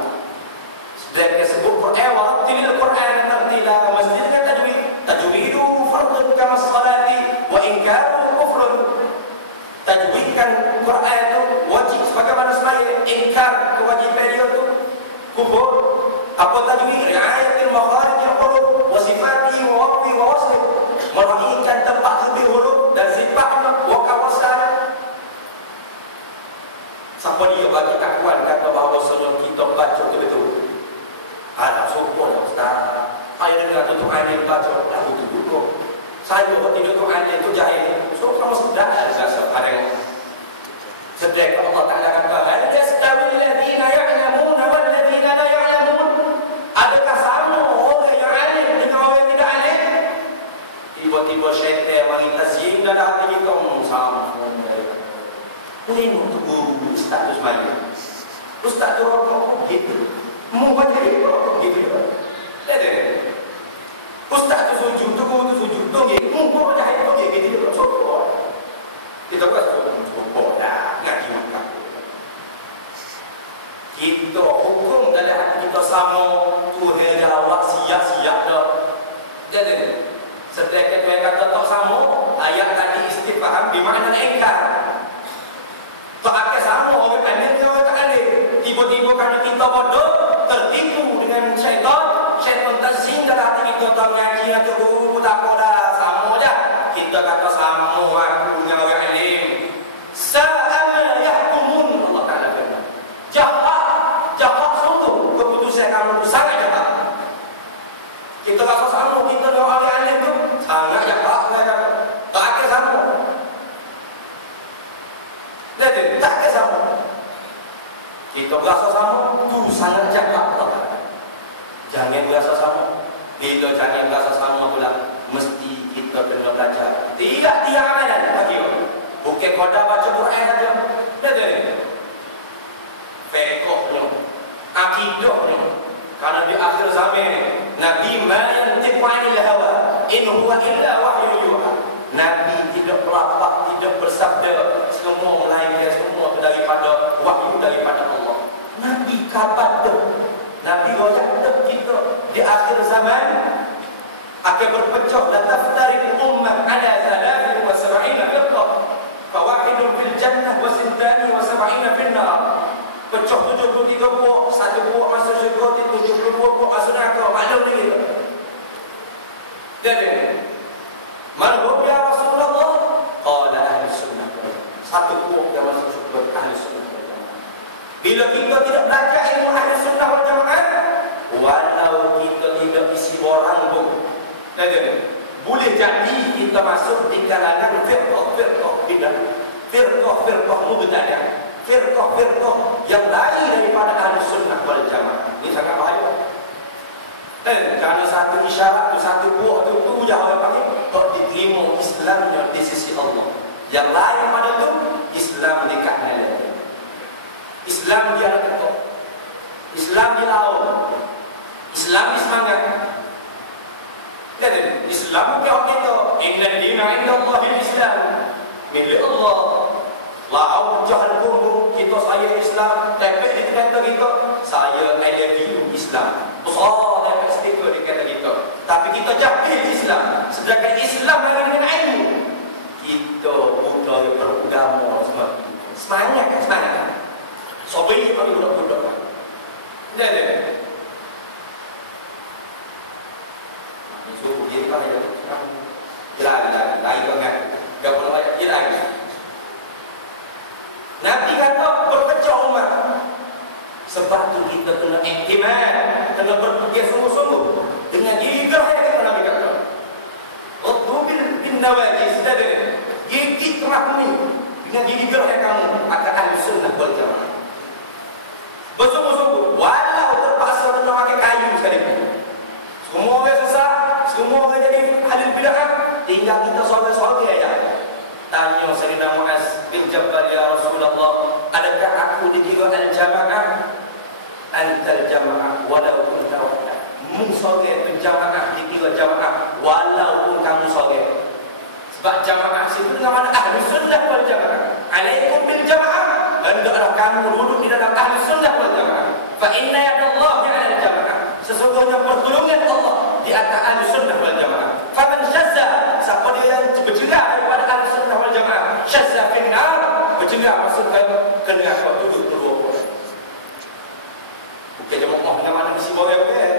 Sedang dia sebut Quran, warattilil Quran tartila, mesti dengan tajwid. Tajwid itu fardun kama salati, wa inkaru kufrun. Tajwidkan Quran itu wajib sebagaimana sembahyang. Ingkar kewajiban dia itu kufur. Apa tajwid? Riayatil makharijil huruf wa sifati wa waqfi wa wasli. Meraihkan tempat lebih huruf dan sifatnya wa kawasan. Siapa dia bagi takwan kata bahawa sebelum kita baca betul-betul. Ada syukur Ustaz. Saya dengar tutup ayat baca dah betul-betul. Saya buat tidak tutup ayat itu jahil. So kamu sudah rasa ada yang sedek Allah Taala kata hal yastawi alladziina ya'lamuuna wal ladziina la ya'lamuun. Adakah sama orang yang alim dengan orang yang tidak alim? Tiba-tiba syaitan mari tazyin dalam hati kita sama. Ini untuk guru Ustaz tu semaya. Ustaz tu orang gitu. Mau baca itu gitu. Ada. Ustaz tu sujud, tu guru tu sujud, tu gitu. Mau baca itu gitu. Kita buat cukup dah ngaji makan. Kita hukum dalam hati kita sama Tuhan jawab siap-siap dah. Jadi sedangkan Tuhan kata tak sama, ayat tadi istifham di makna engkar. Tak akan sama orang alim ke orang tak alim. Tiba-tiba kerana kita bodoh tertipu dengan syaitan, syaitan tersing dalam hati kita tak mengaji atau guru tak apa dah, sama je. Kita kata sama aku punya orang alim. Sa'ama yahkumun, Allah Ta'ala firman. Jahat sungguh keputusan kamu sangat jahat. Kita rasa sama kita dengan orang alim tu sangat jahat. Tak akan sama. Jadi tak akan sama. Kita berasa sama tu sangat jahat. Jangan berasa sama. Bila jangan berasa sama pula, mesti kita kena belajar. Tidak tiada amalan bagi orang. Bukan qadar baca Quran saja. Betul. Fiqhnya, akidahnya. Karena di akhir zaman Nabi ma yantiqu 'anil hawa in huwa illa wahyu yuha. Nabi tidak berlapak, tidak bersabda semua melainkan semua daripada wahyu daripada Allah. Nabi kabar tu. Nabi royak kita di akhir zaman akan berpecah la taftariqu ummah ala 73 firqah. Fawahidun fil jannah wa sintani wa 70 fil nar. Pecah 73 buah, satu buah masuk syurga, 72 buah masuk neraka. Maklum ni kita. Jadi, marhum ya Rasulullah, qala ahli sunnah. Satu buah yang masuk syurga ahli sunnah. Bila kita tidak belajar ilmu ahli sunnah wal jamaah, walau kita tidak isi orang pun, boleh jadi kita masuk di kalangan firqah bidah, firqah mubtadi'ah, firqah yang lain daripada ahli sunnah wal jamaah. Ini sangat bahaya. Kerana satu isyarat tu, satu buah tu je orang panggil tak diterima Islamnya di sisi Allah. Yang lain pada tu Islam dekat dalam. Islam dia ada ketok. Islam dia lawan. Islam di semangat. Jadi Islam dia kita. Inna dina inda Allahil Islam. Milik Allah. Lawan jahat kumpul. Kita saya Islam. Tepek di kata kita. Saya I love you Islam. Besar tepek stiker di kata kita. Tapi kita jahil Islam. Sedangkan Islam ada dengan ilmu. Kita budaya beragama semua. Semangat kan? Semangat. Sobi kami budak-budak. Jadi suruh dia kan ya. Jalan lain banget. Enggak perlu jalan. Nabi kata berpecah umat. Sebab tu kita kena iktimat, kena berfikir sungguh-sungguh dengan gigih kita Nabi kata. Utbil bin nawajis tadi. Gigit rahmi dengan gigih kamu akan ahli sunnah wal jamaah. Bersungguh-sungguh, walau terpaksa kena pakai kayu sekalipun. Semua orang susah, semua orang jadi ahli bid'ah, tinggal kita sorga-sorga aja. Tanya Sayyidina Muaz bin Jabal, ya Rasulullah, adakah aku dikira al-jamaah? Antal jamaah walau kunta wahda. Mu sorga penjamaah dikira jamaah walaupun kamu sorga. Sebab jamaah itu dengan mana ahli sunnah wal jamaah. Alaikum bil jamaah. Hendaklah kamu duduk di dalam ahli sunnah wal jamaah. Fa inna yadallahi 'ala al-jamaah. Sesungguhnya pertolongan Allah di atas ahli sunnah wal jamaah. Fa man syazza, siapa dia yang bercerai daripada ahli sunnah wal jamaah, syazza fi nar, bercerai masukkan ke neraka 72 orang. Bukan jemaah dengan mana mesti boleh bukan.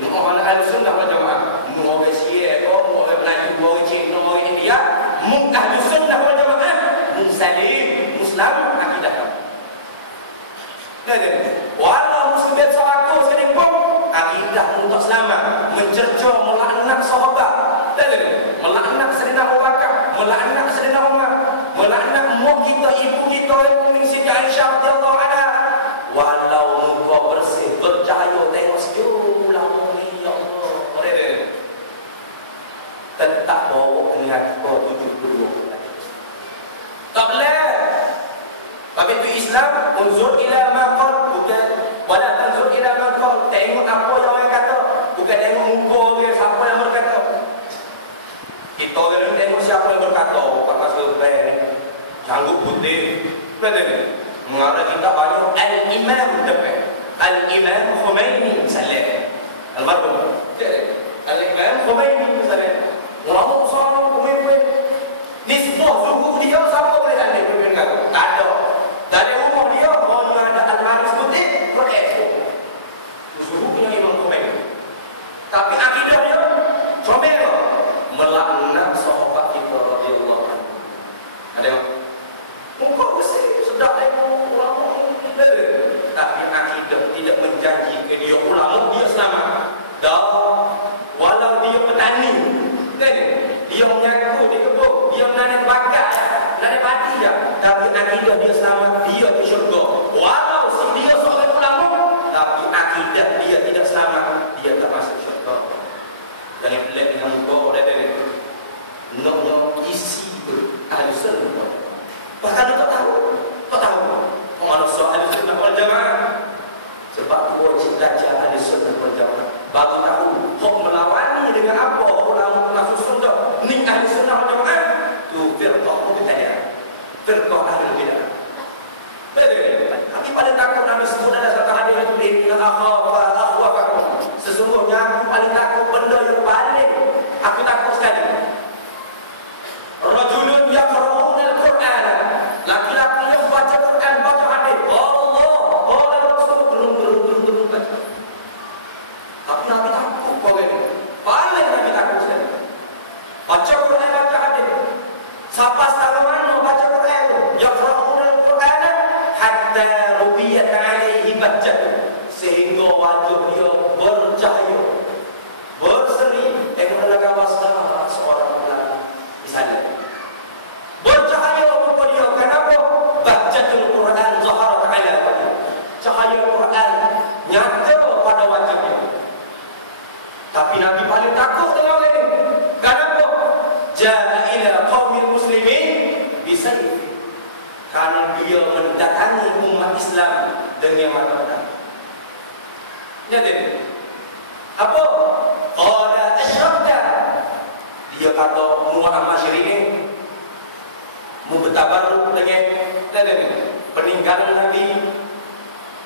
Jemaah mana ahli sunnah wal jamaah. Mu orang Syiah, mu orang Melayu, mu orang Cina, mu orang India, mu ahli sunnah wal jamaah, mu salim, Islam akidah kamu. Jadi, walau muslim sahabat sekalipun, akidah untuk selamat, mencerca, melaknat sahabat. Jadi, melaknat Sayyidina Abu Bakar, melaknat Sayyidina Umar, melaknat mak kita, ibu kita, Ummi Siti Aisyah radhiyallahu anha. Walau muka bersih, bercahaya, tengok sejuk ulama ni, ya Allah. Tetap bawa niat kau 72. Tak boleh. Tapi itu Islam, unzur ila ma qal, bukan wala tanzur ila ma qal. Tengok apa yang orang kata, bukan tengok muka dia siapa yang berkata. Kita orang tengok siapa yang berkata, kata sebenarnya janggut putih. Betul ni. Mengarah kita banyak Al-Imam depan. Al-Imam Khomeini misalnya. Almarhum. Al-Imam Khomeini misalnya. Ulama besar pemimpin. Nisbah zuhur dia siapa boleh tanding pemimpin kata? Tak ada. Dari rumah dia orang yang ada almarhum sebut Quran. Zuhur punya Imam Khomeini. Tapi akidah dia comel melaknat sahabat kita radhiyallahu anhu. Ada muka bersih sedap tengok ulama ini. Tapi akidah tidak menjanjikan dia ulama dia selamat. Dah walau dia petani kan, dia menyaku di kebun, dia menanam bakat, menanam padi je, tapi akidah dia selamat, dia ke syurga. Walau si dia seorang ulama, tapi akidah dia tidak selamat, dia tak masuk syurga. Jangan pelik dengan muka orang dia ni. Nak isi tu ahli sunnah. Bahkan dia tak tahu. Manusia ahli sunnah wal jamaah. Sebab tu wajib belajar ahli sunnah wal jamaah. Baru tahu hok melawani dengan apa ulama masuk sunnah. Ni ahli sunnah wal jamaah tu firqah mubtadi'ah. Firqah ahli bidah. Tapi paling takut Nabi sebut dalam satu hadis itu inna akhwafakum. Sesungguhnya aku paling takut benda yang paling aku takut sekali. Rajulun yaqra'una al-Qur'an. Laki-laki yang baca Quran, baca hadis. Allah, Allah Rasul gerung baca. Tapi Nabi takut orang ini. Paling Nabi takut sekali. Baca Quran, baca hadis. Siapa setara mana baca Quran itu? Yaqra'una al-Qur'an hatta rubiyat 'alaihi bajjah. Sehingga wajah dia bercahaya, berseri. Tengok dalam gambar seorang ulama misalnya bercahaya muka dia. Kenapa? Bacatul Quran zaharat ala wajah. Cahaya Quran nyata pada wajah dia. Tapi Nabi paling takut dengan orang ini. Kenapa? Ja'a ila qaumil muslimin bisayfi. Karena dia mendatangi umat Islam dengan mata-mata. Jadi apa? Qala asyrafta. Dia kata Muhammad syirik ni mubtabaruk dengan peninggalan Nabi.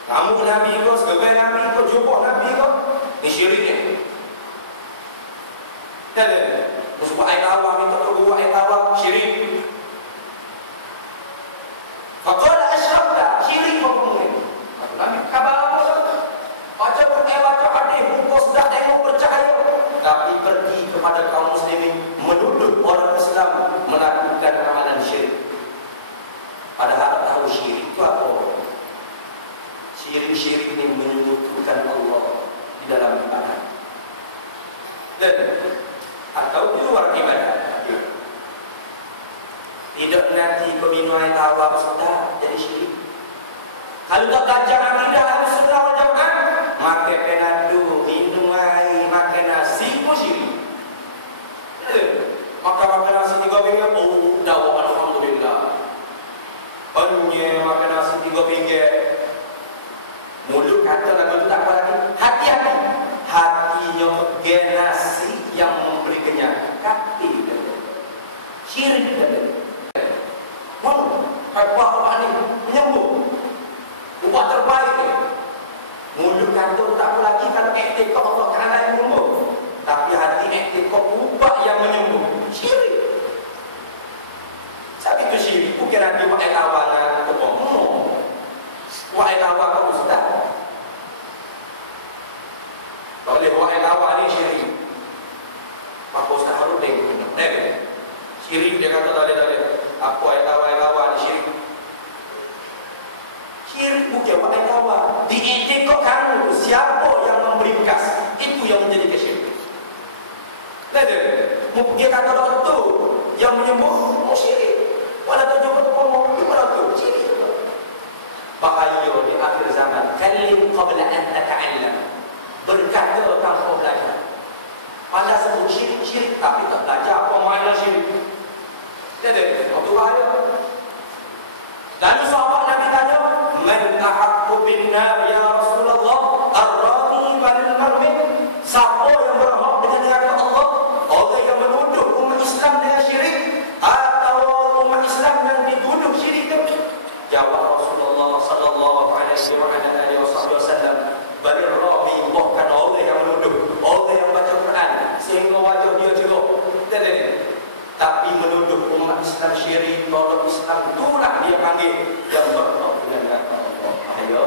Kamu Nabi ko, sebagai Nabi ko, jumpa Nabi ko, ni syirik ni. Jadi musuh ayat Allah minta tunggu ayat Allah syirik. Faqala asyrafta syirik hukum. Nabi khabar apa? Baca Quran, baca hadis, muka sudah tengok percaya. Tapi pergi kepada kaum muslimin menuduh orang Islam melakukan amalan syirik. Padahal tahu syirik itu apa? Syirik ini menyekutukan Allah di dalam ibadah. Dan atau di luar ibadah. Tidak nanti minum air tawar sudah jadi syirik. Kalau tak belajar akidah ahli sunnah wal jamaah, makan penadu, minum air, makan nasi pun syirik. Makan nasi 3 pinggir, oh dah alhamdulillah. Banyak makan nasi 3 pinggir. Mulut kata lagu itu tak apa lagi. Hati-hati. Hatinya pegang nasi yang memberi kenyang. Kaki dia. Syirik dia. Mana? Apa ni? Menyembuh. Ubah terbaik ni. Mulut kata tak apa lagi kalau etika Allah Ta'ala yang menyembuh. Tapi hati etika ubah yang menyembuh. Syirik. Sebab itu syirik bukan nanti buat kawanan kebohongan. Buat kawan kamu sudah. Tak boleh buat kawan ni syirik. Maka Ustaz Harun tengok. Syirik dia kata tak boleh. Apa kawan ni syirik? Syirik bukan buat kawan. Di etika kamu siapa yang memberi bekas, itu yang menjadi kesyirikan. Dia kata doktor yang menyembuh syirik. Walau jumpa tepung itu doktor syirik. Bahaya di akhir zaman. Kalim qabla an tata'allam. Berkata tanpa belajar. Pandai sebut syirik tapi tak belajar apa makna syirik. Jadi, waktu bahaya. Lalu sahabat Nabi tanya, man ahaqqu bin nar ya Rasulullah? Ar-raqib al-marmid. Siapa yang berhak dengan neraka Allah? Orang yang menuduh umat Islam dengan syirik atau umat Islam yang dituduh syirik itu? Jawab Rasulullah panggil yang bertemu dengan Allah. Ayo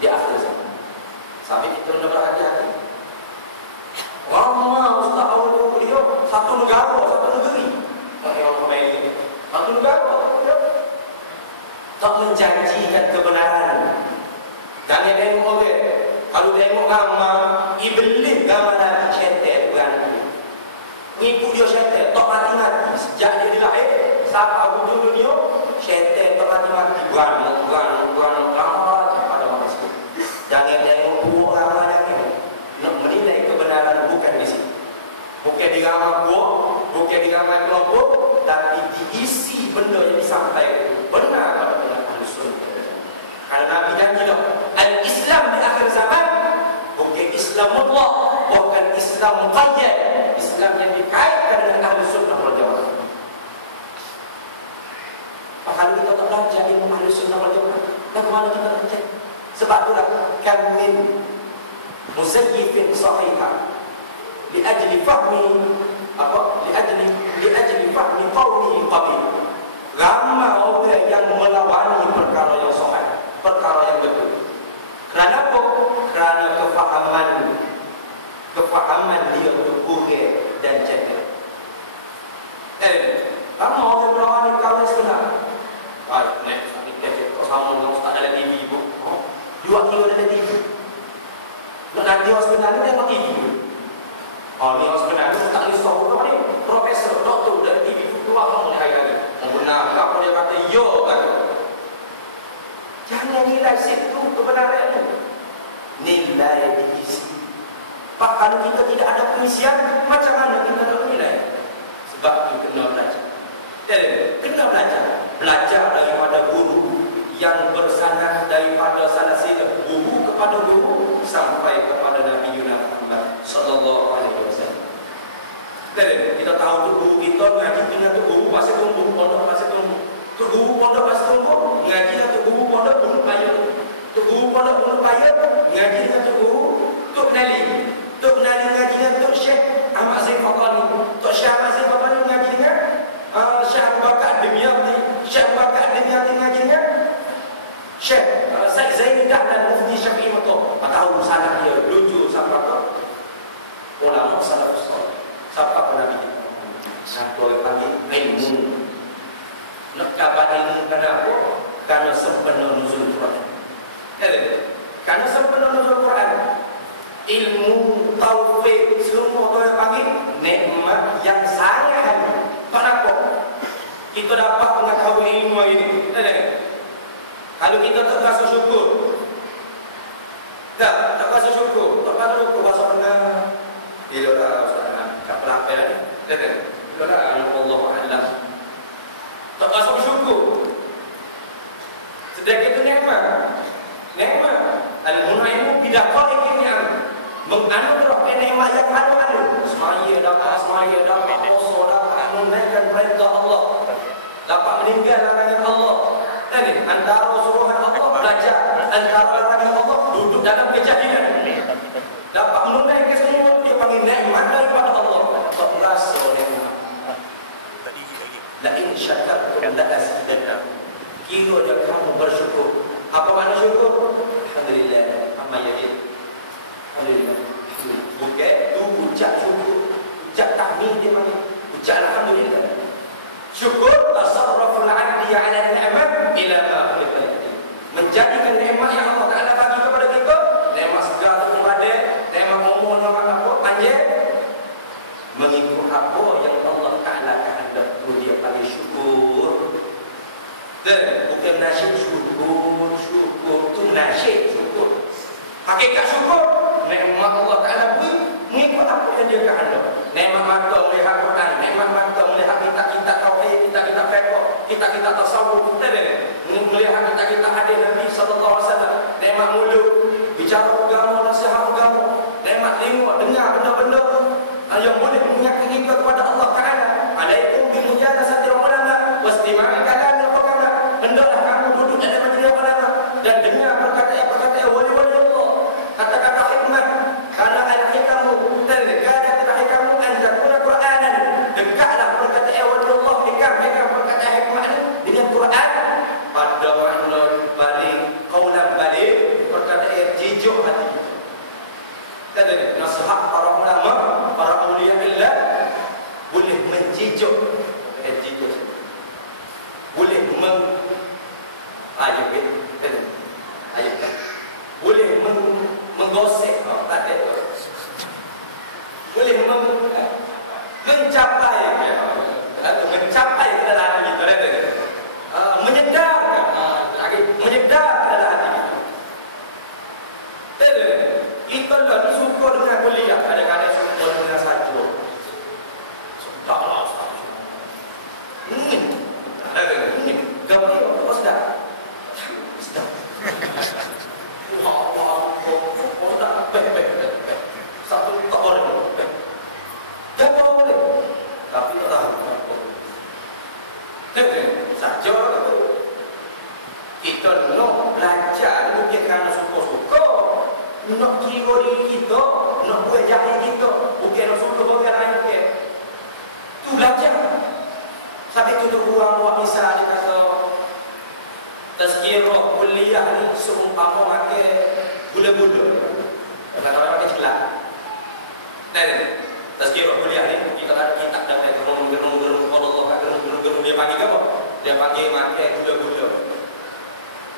di akhir zaman. Sampai kita kena berhati-hati. Ramai ustaz awal beliau satu negara, satu negeri. Yang ramai ini. Satu negara. Tak menjanjikan kebenaran. Jangan tengok orang. Kalau tengok gambar iblis, gambar Nabi, syaitan berani. Mengikut dia syaitan, tak mati-mati. Sejak dia dilahir, sampai hujung dunia, syaitan tak mati-mati. Berani pada manusia. Jangan tengok buruk ramai lagi. Nak menilai kebenaran bukan di sini. Bukan di ramai buruk, bukan di ramai kelompok, tapi diisi benda yang disampaikan. Benar pada benar Ahlussunnah. Karena Nabi janji dah, al-Islam di akhir zaman bukan Islam mutlak, bukan Islam muqayyad, Islam yang dikaitkan dengan Ahlussunnah wal Jamaah. Kalau kita tak belajar ilmu Ahlussunnah wal Jamaah, bagaimana kita belajar? Sebab itulah kamin muzayyifin sahihah li ajli fahmi li ajli fahmi qawli qabil. Ramai orang yang melawani perkara yang sahih, perkara yang betul. Kenapa? Kerana kefahaman dia untuk kurang dan jaga. Ramai orang melawani kawan sebenar. Baik, kau sama dengan ustaz dalam TV ibu. 2 kilo dalam TV. Nak nanti orang sebenar ni tengok TV. Ni orang sebenar ni tak risau apa ni. Profesor, doktor dalam TV keluar kamu ni hari-hari. Benar, kalau dia kata yo kata. Jangan nilai situ kebenaran itu. Nilai diisi. Pak, kalau kita tidak ada pengisian, macam mana kita nak nilai? Sebab kita kena belajar. Kena belajar. Belajar daripada guru yang bersanad daripada salah satu guru kepada guru sampai kepada Nabi Muhammad sallallahu alaihi wasallam. Kita tahu tu guru kita ngaji dengan tu guru masih tumbuh, pondok masih tumbuh. Tu guru pondok masih tumbuh, ngaji dengan tu guru pondok bunuh payah. Tu guru pondok bunuh payah, ngaji dengan tu guru tu kenali. Tu kenali ngaji dengan tu Syekh Ahmad Zain Faqani. Tu Syekh Ahmad Zain Faqani ngaji dengan Syekh Abu Bakar Dimyati. Syekh Abu Bakar Dimyati ngaji dengan Syekh Said Zaini Dahlan Mufti Syafi'i Makkah. Tahu sanad dia lucu sampai ke ulama salafus salih. Siapa pernah bikin? Satu orang panggil ilmu. Nak dapat ilmu kenapa? Karena sempena nuzul Quran. Karena sempena nuzul Quran. Ilmu, taufik, semua orang panggil nikmat yang sangat. Kenapa? Kita dapat mengetahui ilmu ini. Kalau kita tak rasa syukur, tak rasa syukur, tak rasa syukur, rasa benar. Bila dah tak pelapel ni, bila dah Allah Allah. Tak rasa bersyukur. Sedangkan itu nikmat. Al-Munaimu bidaqaiqin ni'am. Menganugerahkan nikmat yang ada. Semaya dapat puasa dapat menunaikan perintah Allah. Dapat meninggal larangan Allah. Antara suruhan Allah belajar, antara larangan Allah duduk dalam kejahilan. Dapat menunaikan semua dia panggil nikmat daripada Allah. Tak rasa nikmat. La in syakartum la azidannakum. Kira kamu bersyukur. Apa makna syukur? Alhamdulillah. Amma yajid. Alhamdulillah. Bukan tu ucap syukur. Ucap tahmid dia panggil. Ucap alhamdulillah. Syukur tasarruful 'abdi 'ala ni'mat ila ma khuliqa. Menjadikan nikmat yang Allah Taala bagi kepada kita, nikmat segala kepada, nikmat umur, nikmat apa panjang, mengikut apa yang Allah Taala kehendak tu dia panggil syukur. Dan bukan nasyid syukur tu nasyid syukur. Hakikat syukur nikmat Allah Taala beri mengikut apa yang dia kehendak. Nikmat mata melihat Quran, nikmat mata melihat kitab-kitab tauhid, kitab-kitab fiqh, kitab-kitab tasawuf, melihat kitab-kitab hadis Nabi sallallahu alaihi wasallam. Nikmat mulut bicara agama, nasihat agama, nikmat tengok dengar benda-benda yang boleh mengingatkan kita kepada Allah Taala. Alaikum bi mujalasatil ulama wastima'i kalamil ulama. Hendaklah kamu duduk dalam majlis ulama dan dengar perkataan wali-wali Allah. Kata-kata hikmah. Karena al-hikamu terdekat al-hikamu an takuna Qur'anan. Dekatlah perkataan wali Allah hikam perkataan hikmah dengan Quran menyebar ke dalam hati kita. Kita lah ni suka dengan kuliah, kadang-kadang suka dengan saja. Sudahlah Ustaz. Gambar apa sedap? Sedap. Wah, sedap. Satu tak boleh. Jangan boleh. Tapi tak tahu. Saja tu. Kita nak belajar bukan kerana suka-suka. Nak kira diri kita, nak buat jahil kita, bukan nak suka bagi lain ke. Tu belajar. Sampai tu buang misal dia kata tazkirah kuliah ni seumpama makan gula-gula. Kadang-kadang makan celak. Dan tazkirah kuliah ni kita ada kitab dah gerung-gerung Allah gerung-gerung dia panggil apa? Dia panggil makan gula-gula.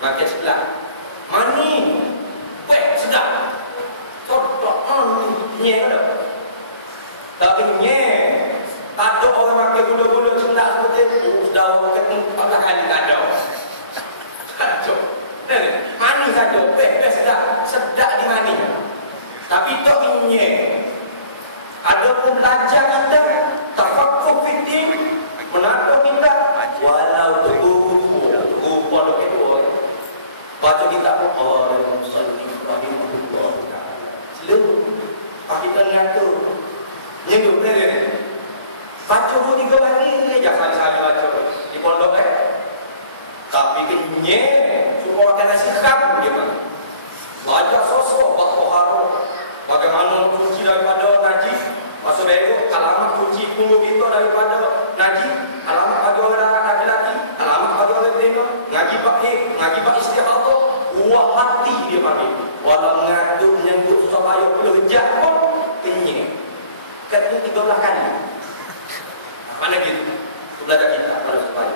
Makan celak. Mani. Weh, sedap. Cocok nyek ada. Tapi nyek tak ada orang makan gula-gula celak seperti itu. Sudah makan kali tak ada. Kacau. Mani saja. Weh, sedap. Sedap di mani. Tapi tak nyek. Ada pun belajar kita tafakkur fitin menata kita walau tubuh pada kedua baca kita kita ngatu nyendup dia baca pun 3 hari jangan sekali baca di pondok tapi kenyek supaya makan nasi kham dia baca sosok baca bagaimana kunci daripada najis masuk beruk alamat kunci punggung kita daripada najis alamat bagi orang lelaki alamat bagi orang betina ngaji pakai ngaji pak istiqamah buah hati dia panggil walau ngaduk nyentuh susah payah perlu hejak pun kenyek katanya 13 kali mana gitu itu belajar kita pada supaya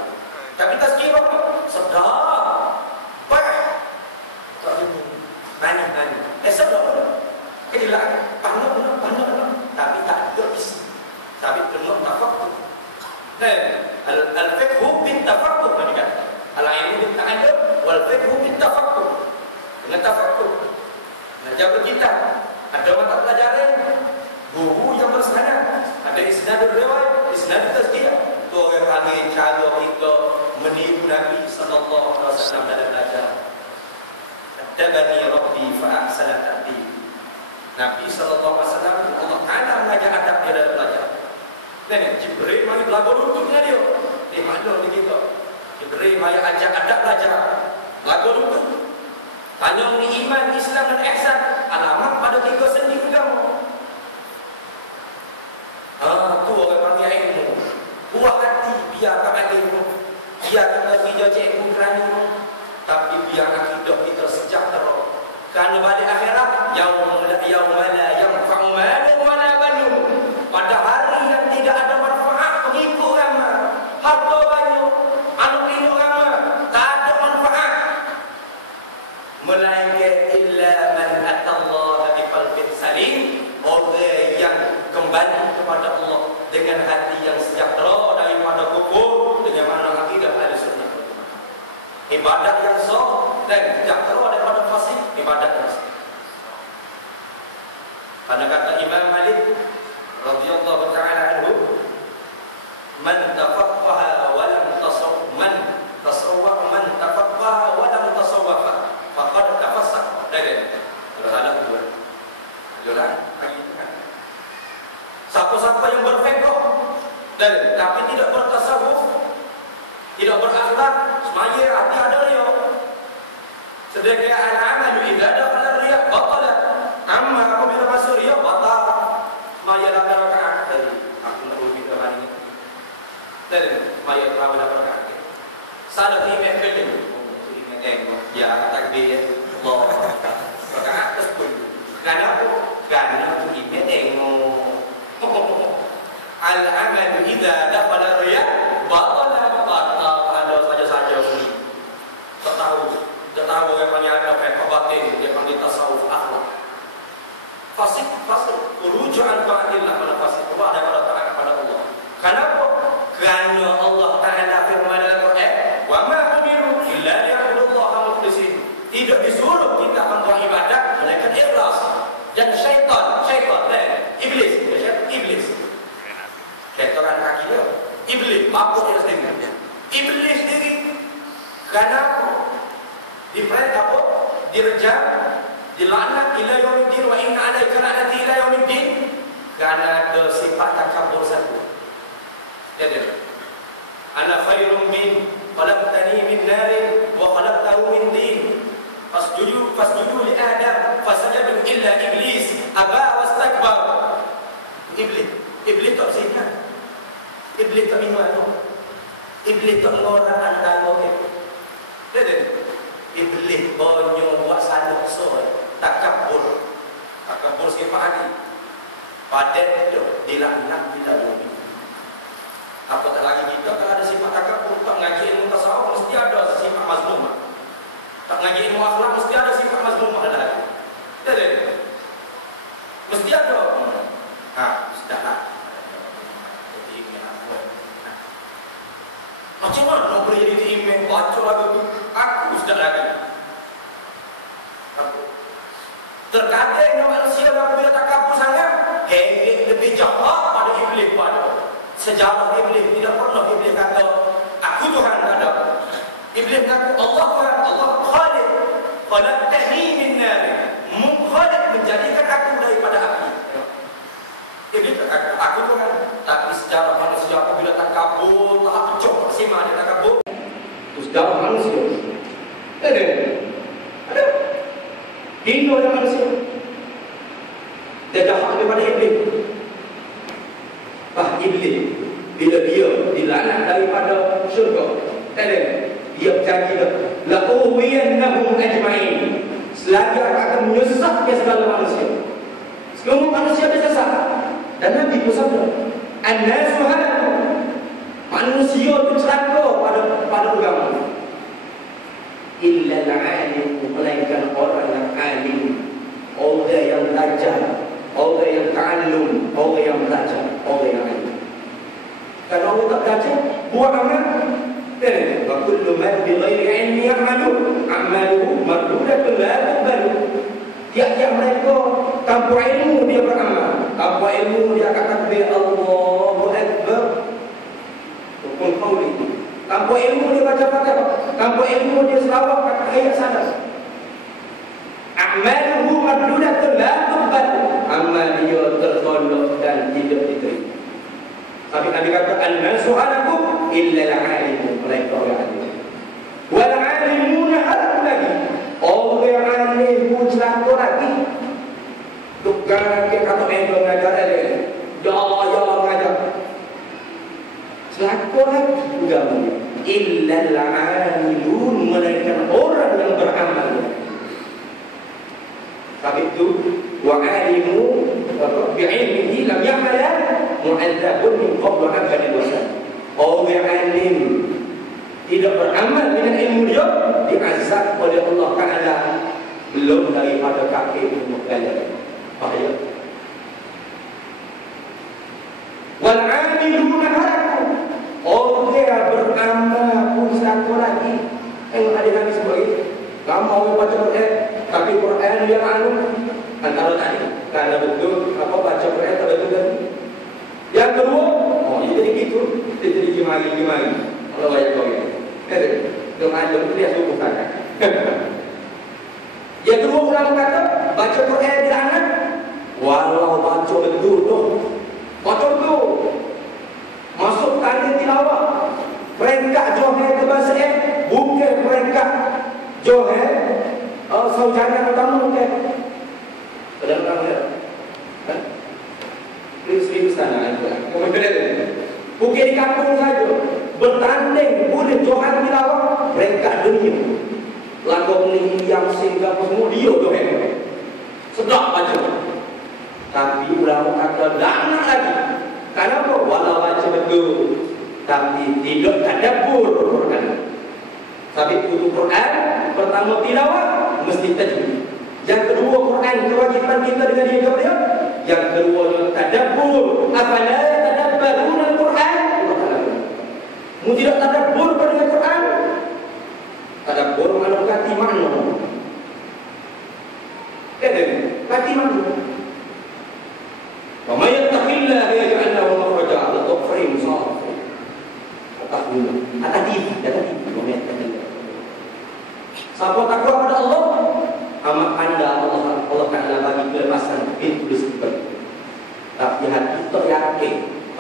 tapi tazkirah sedap baik tak jenuh nani sedap kejelas panas tapi tak ada isi tapi penuh tafakkur al-fiqhu bin tafakkur kan al-ilmu bin ta'allum wal fiqhu bin tafakkur dengan tafakkur belajar berkitab ada mata pelajaran guru yang bersana ada isnadul riwayat isnadul tazkiyah tu orang panggil cara kita meniru Nabi sallallahu alaihi wasallam dalam belajar adabani rabbi fa ahsana ta'dib Nabi sallallahu alaihi wasallam Allah Taala mengajar adab dia dalam belajar. Dan Jibril mari belajar lutut dengan dia. Dia maklum begitu. Jibril mari ajar adab belajar. Belajar lutut. Tanya mengenai iman, Islam dan ihsan. Alamat pada 3 sendi agama. Tu orang panggil ilmu. Buah hati biar tak ilmu. Biar kita kerja cikgu kerana tapi biar akidah kita sejahtera. Karena pada akhirat yauma la yanfa'u malun wala banun. Pada hari yang tidak ada manfaat pengikut agama, harta banyak, anak lino agama, tak ada manfaat. Melainkan illa man atallaha biqalbin salim, orang yang kembali kepada Allah dengan hati yang sejahtera daripada kufur, dengan mana akidah Ahlussunnah. Ibadat yang sah dan sejahtera daripada fasik, ibadat yang sah. Pada kata Imam Malik radhiyallahu ta'ala anhu, man tafaqqaha wa lam tasawwaf man tafaqqaha wa lam tasawwafa faqad tafassaq. Dari salah dua. Jelas lagi kan. Siapa-siapa yang berfiqh dan tapi tidak bertasawuf, tidak berakhlak, semaya hati ada dia. Sedangkan al-amalu idza dakhala riya batala. Amma apabila masuk riya batal. Maya dah rakaat tadi. Aku nak berfikir hari ini. Dan maya berapa rakaat? Salah imam film. Imam tengok ya takbir Allah. Rakaat tersebut. Kenapa? Karena tu imam tengok. Al-amalu idza dakhala riya batala. Ada saja-saja ni. Tak tahu orang panggil ada fiqh batin, dia panggil tasawuf akhlak. Fasik rujukan ta'atillah pada fasik keluar daripada taat kepada Allah. Kenapa? Kerana Allah Taala firman dalam Quran, "Wa ma umiru illa liya'budullaha Dan syaitan, iblis, iblis. Syaitan kan kaki dia. Iblis, mabuk dia sendiri. Iblis sendiri kerana diperintah apa? Direjam, dilaknat ila yaumiddin wa inna alaika la'nati ila yaumiddin. Kerana ada sifat takabur satu. Jadi, ana khairum min khalaqtani min narin wa khalaqtahu min din. Fasjudu li Adam fasajadu illa iblis aba wastakbar. Iblis tak sini. Iblis tak minum. Iblis tak orang antara orang. Jadi, iblis banyak buat salah besar. Takabur sifat hati. Padat itu dilaknat bila bumi. Apa tak lagi kita kalau ada sifat takabur, tak ngaji ilmu tasawuf mesti ada sifat mazmumah. Tak ngaji ilmu akhlak mesti ada sifat mazmumah dalam hati. Jadi mesti ada. Sudahlah. Jadi apa? Macam mana nak boleh jadi imam baca lagu tu? Aku sudah lagi. Terkadang manusia apabila takabur sangat, lebih jahat pada iblis pada. Sejarah iblis tidak pernah iblis kata aku Tuhan, tak ada. Iblis mengaku Allah Tuhan, Allah Khaliq. Khalaqtani min nar. Khaliq menjadikan aku daripada api. Iblis kata aku Tuhan. Tapi sejarah manusia apabila takabur, tak pecah sima dia takabur. Itu sejarah manusia. Ada. Hino yang manusia. Dia jahat daripada iblis. Iblis bila dia dilaknat daripada syurga, dia berjanji la uwiyannahum ajma'in, selagi akan menyesatkan segala manusia. Semua manusia dia sesat. Dan Nabi bersabda, an-nasu halaku, manusia itu celaka pada agama. Illa al-alim, melainkan orang yang alim, orang yang belajar, orang yang ta'allum, orang yang belajar, orang yang alim. Kalau orang tak belajar, buat amal. Wa kullu man bi ghairi ilmi ya'malu, a'maluhu mardudatun la tuqbalu. Tiap-tiap mereka tanpa ilmu dia beramal, tanpa ilmu dia akan takbir Allahu Akbar. Hukum qauli. Tanpa ilmu dia baca Fatihah, tanpa ilmu dia selawat pakai ayat salat. A'maluhu mardudatun la tuqbalu. Amal dia tertolak dan tidak diterima. Tapi Nabi kata an-nasu halakum illa al-'alimun, mereka orang alim. Wal 'alimuna halaku lagi. Orang yang alim pun celaka lagi. Tukar ke kata endo mengajar dia. Ya mengajar. Celaka lagi juga. Illa al-'amilun, melainkan orang yang beramal. Tapi itu wa 'alimu bi'ilmihi lam ya'mal mu'adzabun min qabl 'abadil wasan. Orang yang alim tidak beramal dengan ilmu dia diazab oleh Allah Ta'ala belum daripada kafir mukallaf. Bahaya. Wal 'amiluna halaku, orang yang beramal pun satu lagi. Ada lagi sebagai kamu mau baca Quran tapi Quran yang antara tadi karena betul apa baca Quran tak betul kan. Yang kedua, jadi gitu, jadi gimana. Kalau banyak kau ini, dengan itu dia suruh kata. Yang kedua ulama kata baca Quran dilaknat, walau baca betul tu, baca tu, masuk tanda tilawah, peringkat johor terbahasa bukan peringkat johor saujana utama bukan. Dalam kamera, serius sana itu. Bukan di kampung saja, bertanding boleh Johan tilawah peringkat dunia. Lagu ni yang Singapura semua dia Johan. Sedap baca. Tapi ulama kata laknat lagi. Kenapa? Walau baca betul, tapi tidak tadabbur Quran. Tapi itu Quran pertama tilawah mesti tajwid. Yang kedua Quran kewajiban kita dengan dia kepada dia. Yang kedua tadabbur. Afala tadabbarun al-Quran? Mu tidak tadabbur pada Quran. Tadabbur makna kati makna. Kati makna. Siapa takwa pada Allah, amat anda Allah Ta'ala bagi kelepasan pintu rezeki. Tapi hati tak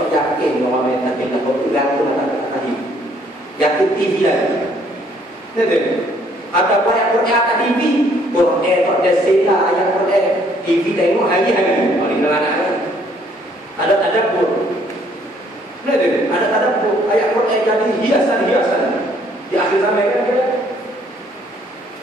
yakin orang yang tak kena kau gantung atas tadi. Yakin TV lagi. Nanti ada ayat Quran atas TV, Quran tak ada sila ayat Quran. TV tengok hari-hari. Hari anak-anak. Ada pun. Nanti ada pun ayat Quran jadi hiasan-hiasan. Di akhir zaman kan dia.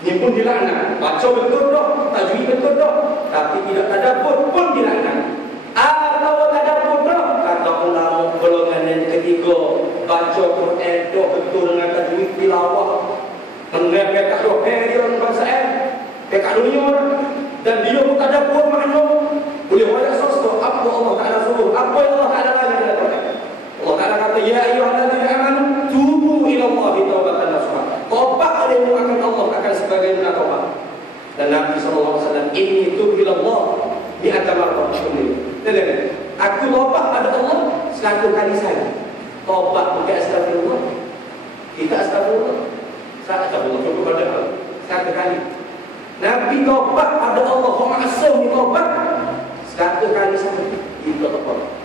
Ini pun dilaknat. Baca betul dah, tajwid betul dah, tapi tidak tadabbur pun dilaknat. Atau tadabbur dah, kata ulama golongan yang ketiga, baca Quran dah betul dengan tajwid tilawah. Mengenai kat roh dia bangsa kat dunia dan dia pun tadabbur makna. Boleh ayat sosok apa Allah Taala suruh, apa yang Allah Taala larang dalam Quran. Allah Taala kata ya ayyuhallazina amanu tubu ila Allahi taubatan nasuha. Taubat olehmu akan Allah akan sebagaimana taubat. Dan Nabi SAW ini tub ila Allah mi'ata marrah. Aku taubat pada Allah 100 kali saja. Taubat bukan astagfirullah. Kita astagfirullah. Astagfirullah cukup pada Allah 100 kali. Nabi taubat pada Allah ma'asum taubat 100 kali saja. Kita taubat.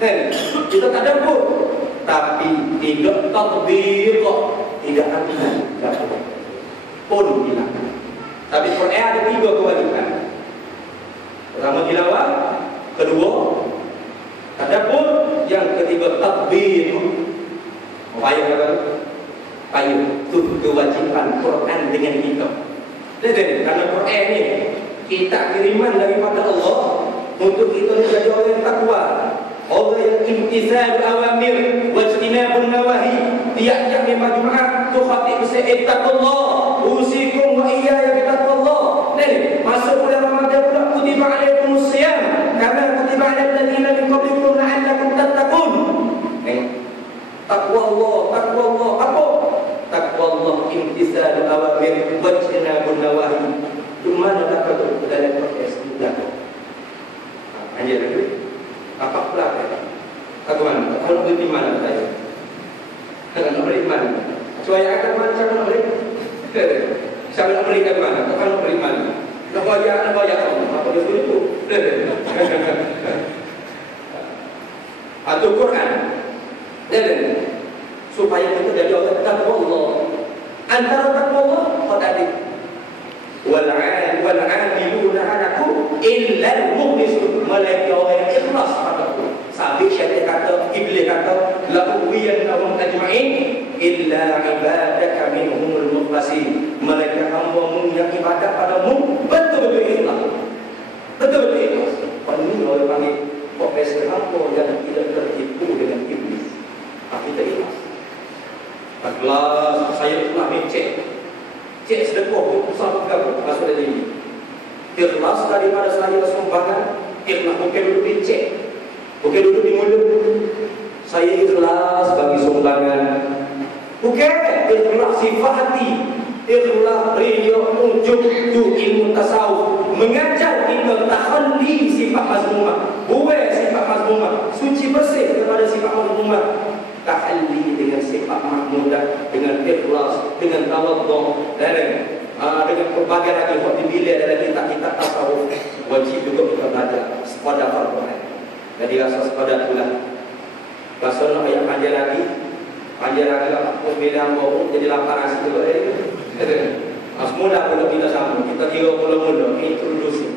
Dan kita tak ada pun, tapi tidak takbir, tidak atikan, pun tidak. Tapi Quran ada 3 kewajiban. Pertama tilawah, kedua tadabbur, yang ketiga takbir. Payah itu kewajiban Quran dengan kita. Jadi karena Quran ni kita kiriman daripada Allah untuk kita menjadi orang yang takwa. Allah yang imtithal awamir wa ijtinabun nawahi. Tiap-tiap lima Jumaat tu khatib ittaqullah usikum wa iyaya bittaqullah. Nih, masuk bulan Ramadan pula kutiba alaikumus siyam kama kutiba alal ladzina min qablikum la'allakum tattaqun. Takwa Allah apa? Takwa Allah imtithal awamir wa ijtinabun nawahi. Di mana dah kata dalam podcast kita? Anjir lagi. Apa pula katakan kalau beriman saja kalau beriman supaya akan macam mana beriman saya nak berikan mana kalau beriman nak bayar apa dia suruh itu atau Quran dan supaya kita jadi orang takwa Allah antara takwa Allah tadi wal'amiluna anaku illa al-mukhlisun malaikat orang yang ikhlas pada Allah. Sabit syaitan kata, iblis kata la uwiyannahum ajma'in illa ibadaka minhumul mukhlasin. Malaikat hamba yang ibadat padamu betul-betul ikhlas. Betul-betul ikhlas. Penuh orang panggil profesor hamba yang tidak tertipu dengan iblis. Tapi tak ikhlas. Kelas saya pernah cek sedekah pun usah bergabung masuk dari ini. Ikhlas daripada saya sumbangan, ikhlas bukan duduk di cek, bukan duduk di mulut. Saya ikhlas bagi sumbangan, bukan ikhlas sifat hati, ikhlas riya ujub tu ilmu tasawuf mengajar kita tahalli sifat mazmumah, buai sifat mazmumah, suci bersih daripada sifat mazmumah. Tahalli dengan sifat mahmudah, dengan ikhlas, dengan tawadhu dan dengan berbagai lagi hak dipilih dalam kitab-kitab tasawuf. Wajib juga kita belajar sepada fardu ain. Jadi rasa sepada itulah. Rasa nak ayat panjang lagi aku bilang baru jadi 8 nasi juga mas mudah pun tidak sama. Kita kira mula-mula introduksi.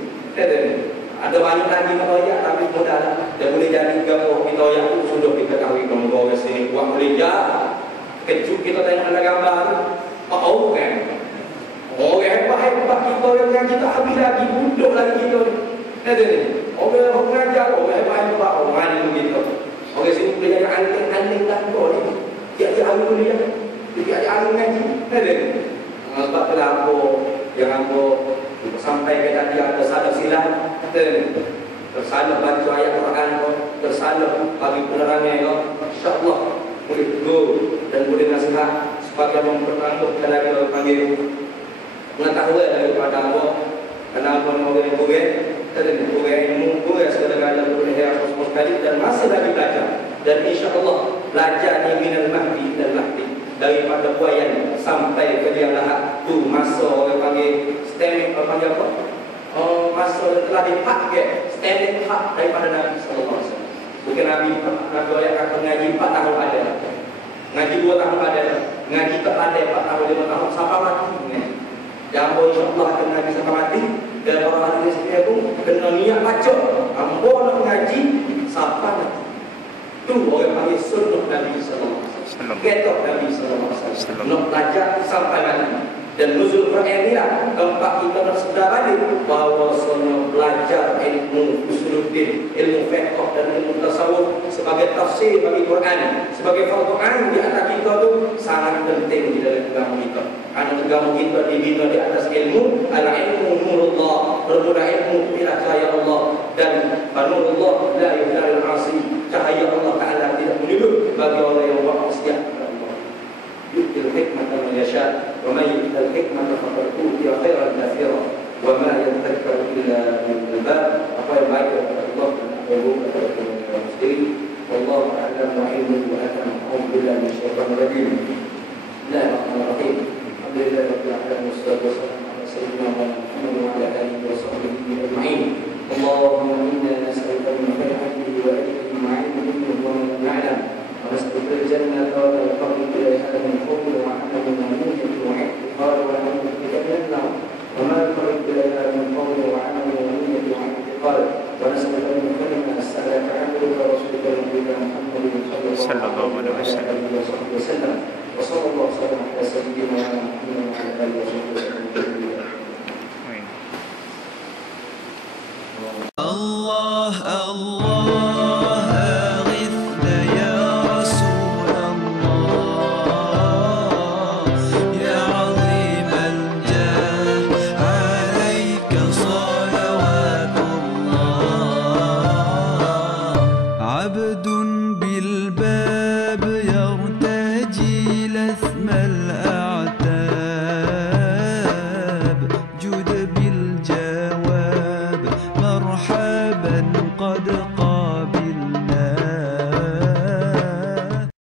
Ada banyak lagi matoyak tapi mudah lah. Dan boleh jadi gambar matoyak itu sudah kita tahu gambar sini buat boleh jah. Kejut kita tengok ada gambar tu. Oh kan. Oh hebat kita yang kita habis lagi duduk lagi kita. Ada ni. Orang mengajar hebat orang ni begitu. Orang sini boleh jadi anting tanpa ni. Dia ambil kuliah. Dia ambil ngaji. Ada ni. Sebab kenapa yang apa sampai ke tadi ada salah silap. Tersalah baca ayat Quran kau, tersalah bagi penerangan kau, insya-Allah boleh tegur dan boleh nasihat sebagai mempertanggungjawabkan lagi orang panggil mengetahui daripada Allah kenapa orang yang boleh dan orang yang mungkin segala-galanya boleh harus sekali dan masih lagi belajar dan insya-Allah belajar ni minal mahdi dan lahdi daripada buayan sampai ke liang lahat tu SAW telah dipakai standing hak daripada Nabi SAW. Bukan Nabi yang akan ngaji 4 tahun ada, ngaji 2 tahun ada, ngaji tak ada 4 tahun 5 tahun sampai mati ngaji. Yang insya-Allah akan ngaji sampai mati. Dan para ahli sekalian pun kena niat baca. Ambo nak ngaji sampai mati. Tu orang panggil sunnah Nabi sallallahu alaihi wasallam. Ketok Nabi sallallahu alaihi wasallam. Nak belajar sampai mati. Dan nuzul Quran ni lah tempat kita nak sedar balik bahawa sebenarnya belajar ilmu usuluddin, ilmu fiqh dan ilmu tasawuf sebagai tafsir bagi Quran, sebagai fardu ain di atas kita tu sangat penting di dalam agama kita. Kerana agama kita dibina di atas ilmu, al-ilmu nurullah, bermula ilmu ila cahaya Allah, dan nurullah la yuhdal al-asi, cahaya Allah Ta'ala tidak menyulut bagi orang yang bermaksiat kepada Allah. Yu'til hikmata man yasha' wa man yu'til hikmata faqad utiya khairan katsira wa ma yadhakkaru illa ulul albab. Apa yang baik kepada Allah dan Allah kepada orang muslim. Wallahu a'lam wa ilmuhu a'lam. A'udzu billahi minasyaitonir rajim. Bismillahirrahmanirrahim. Alhamdulillahirabbil alamin wassalatu wassalamu ala sayyidina Muhammad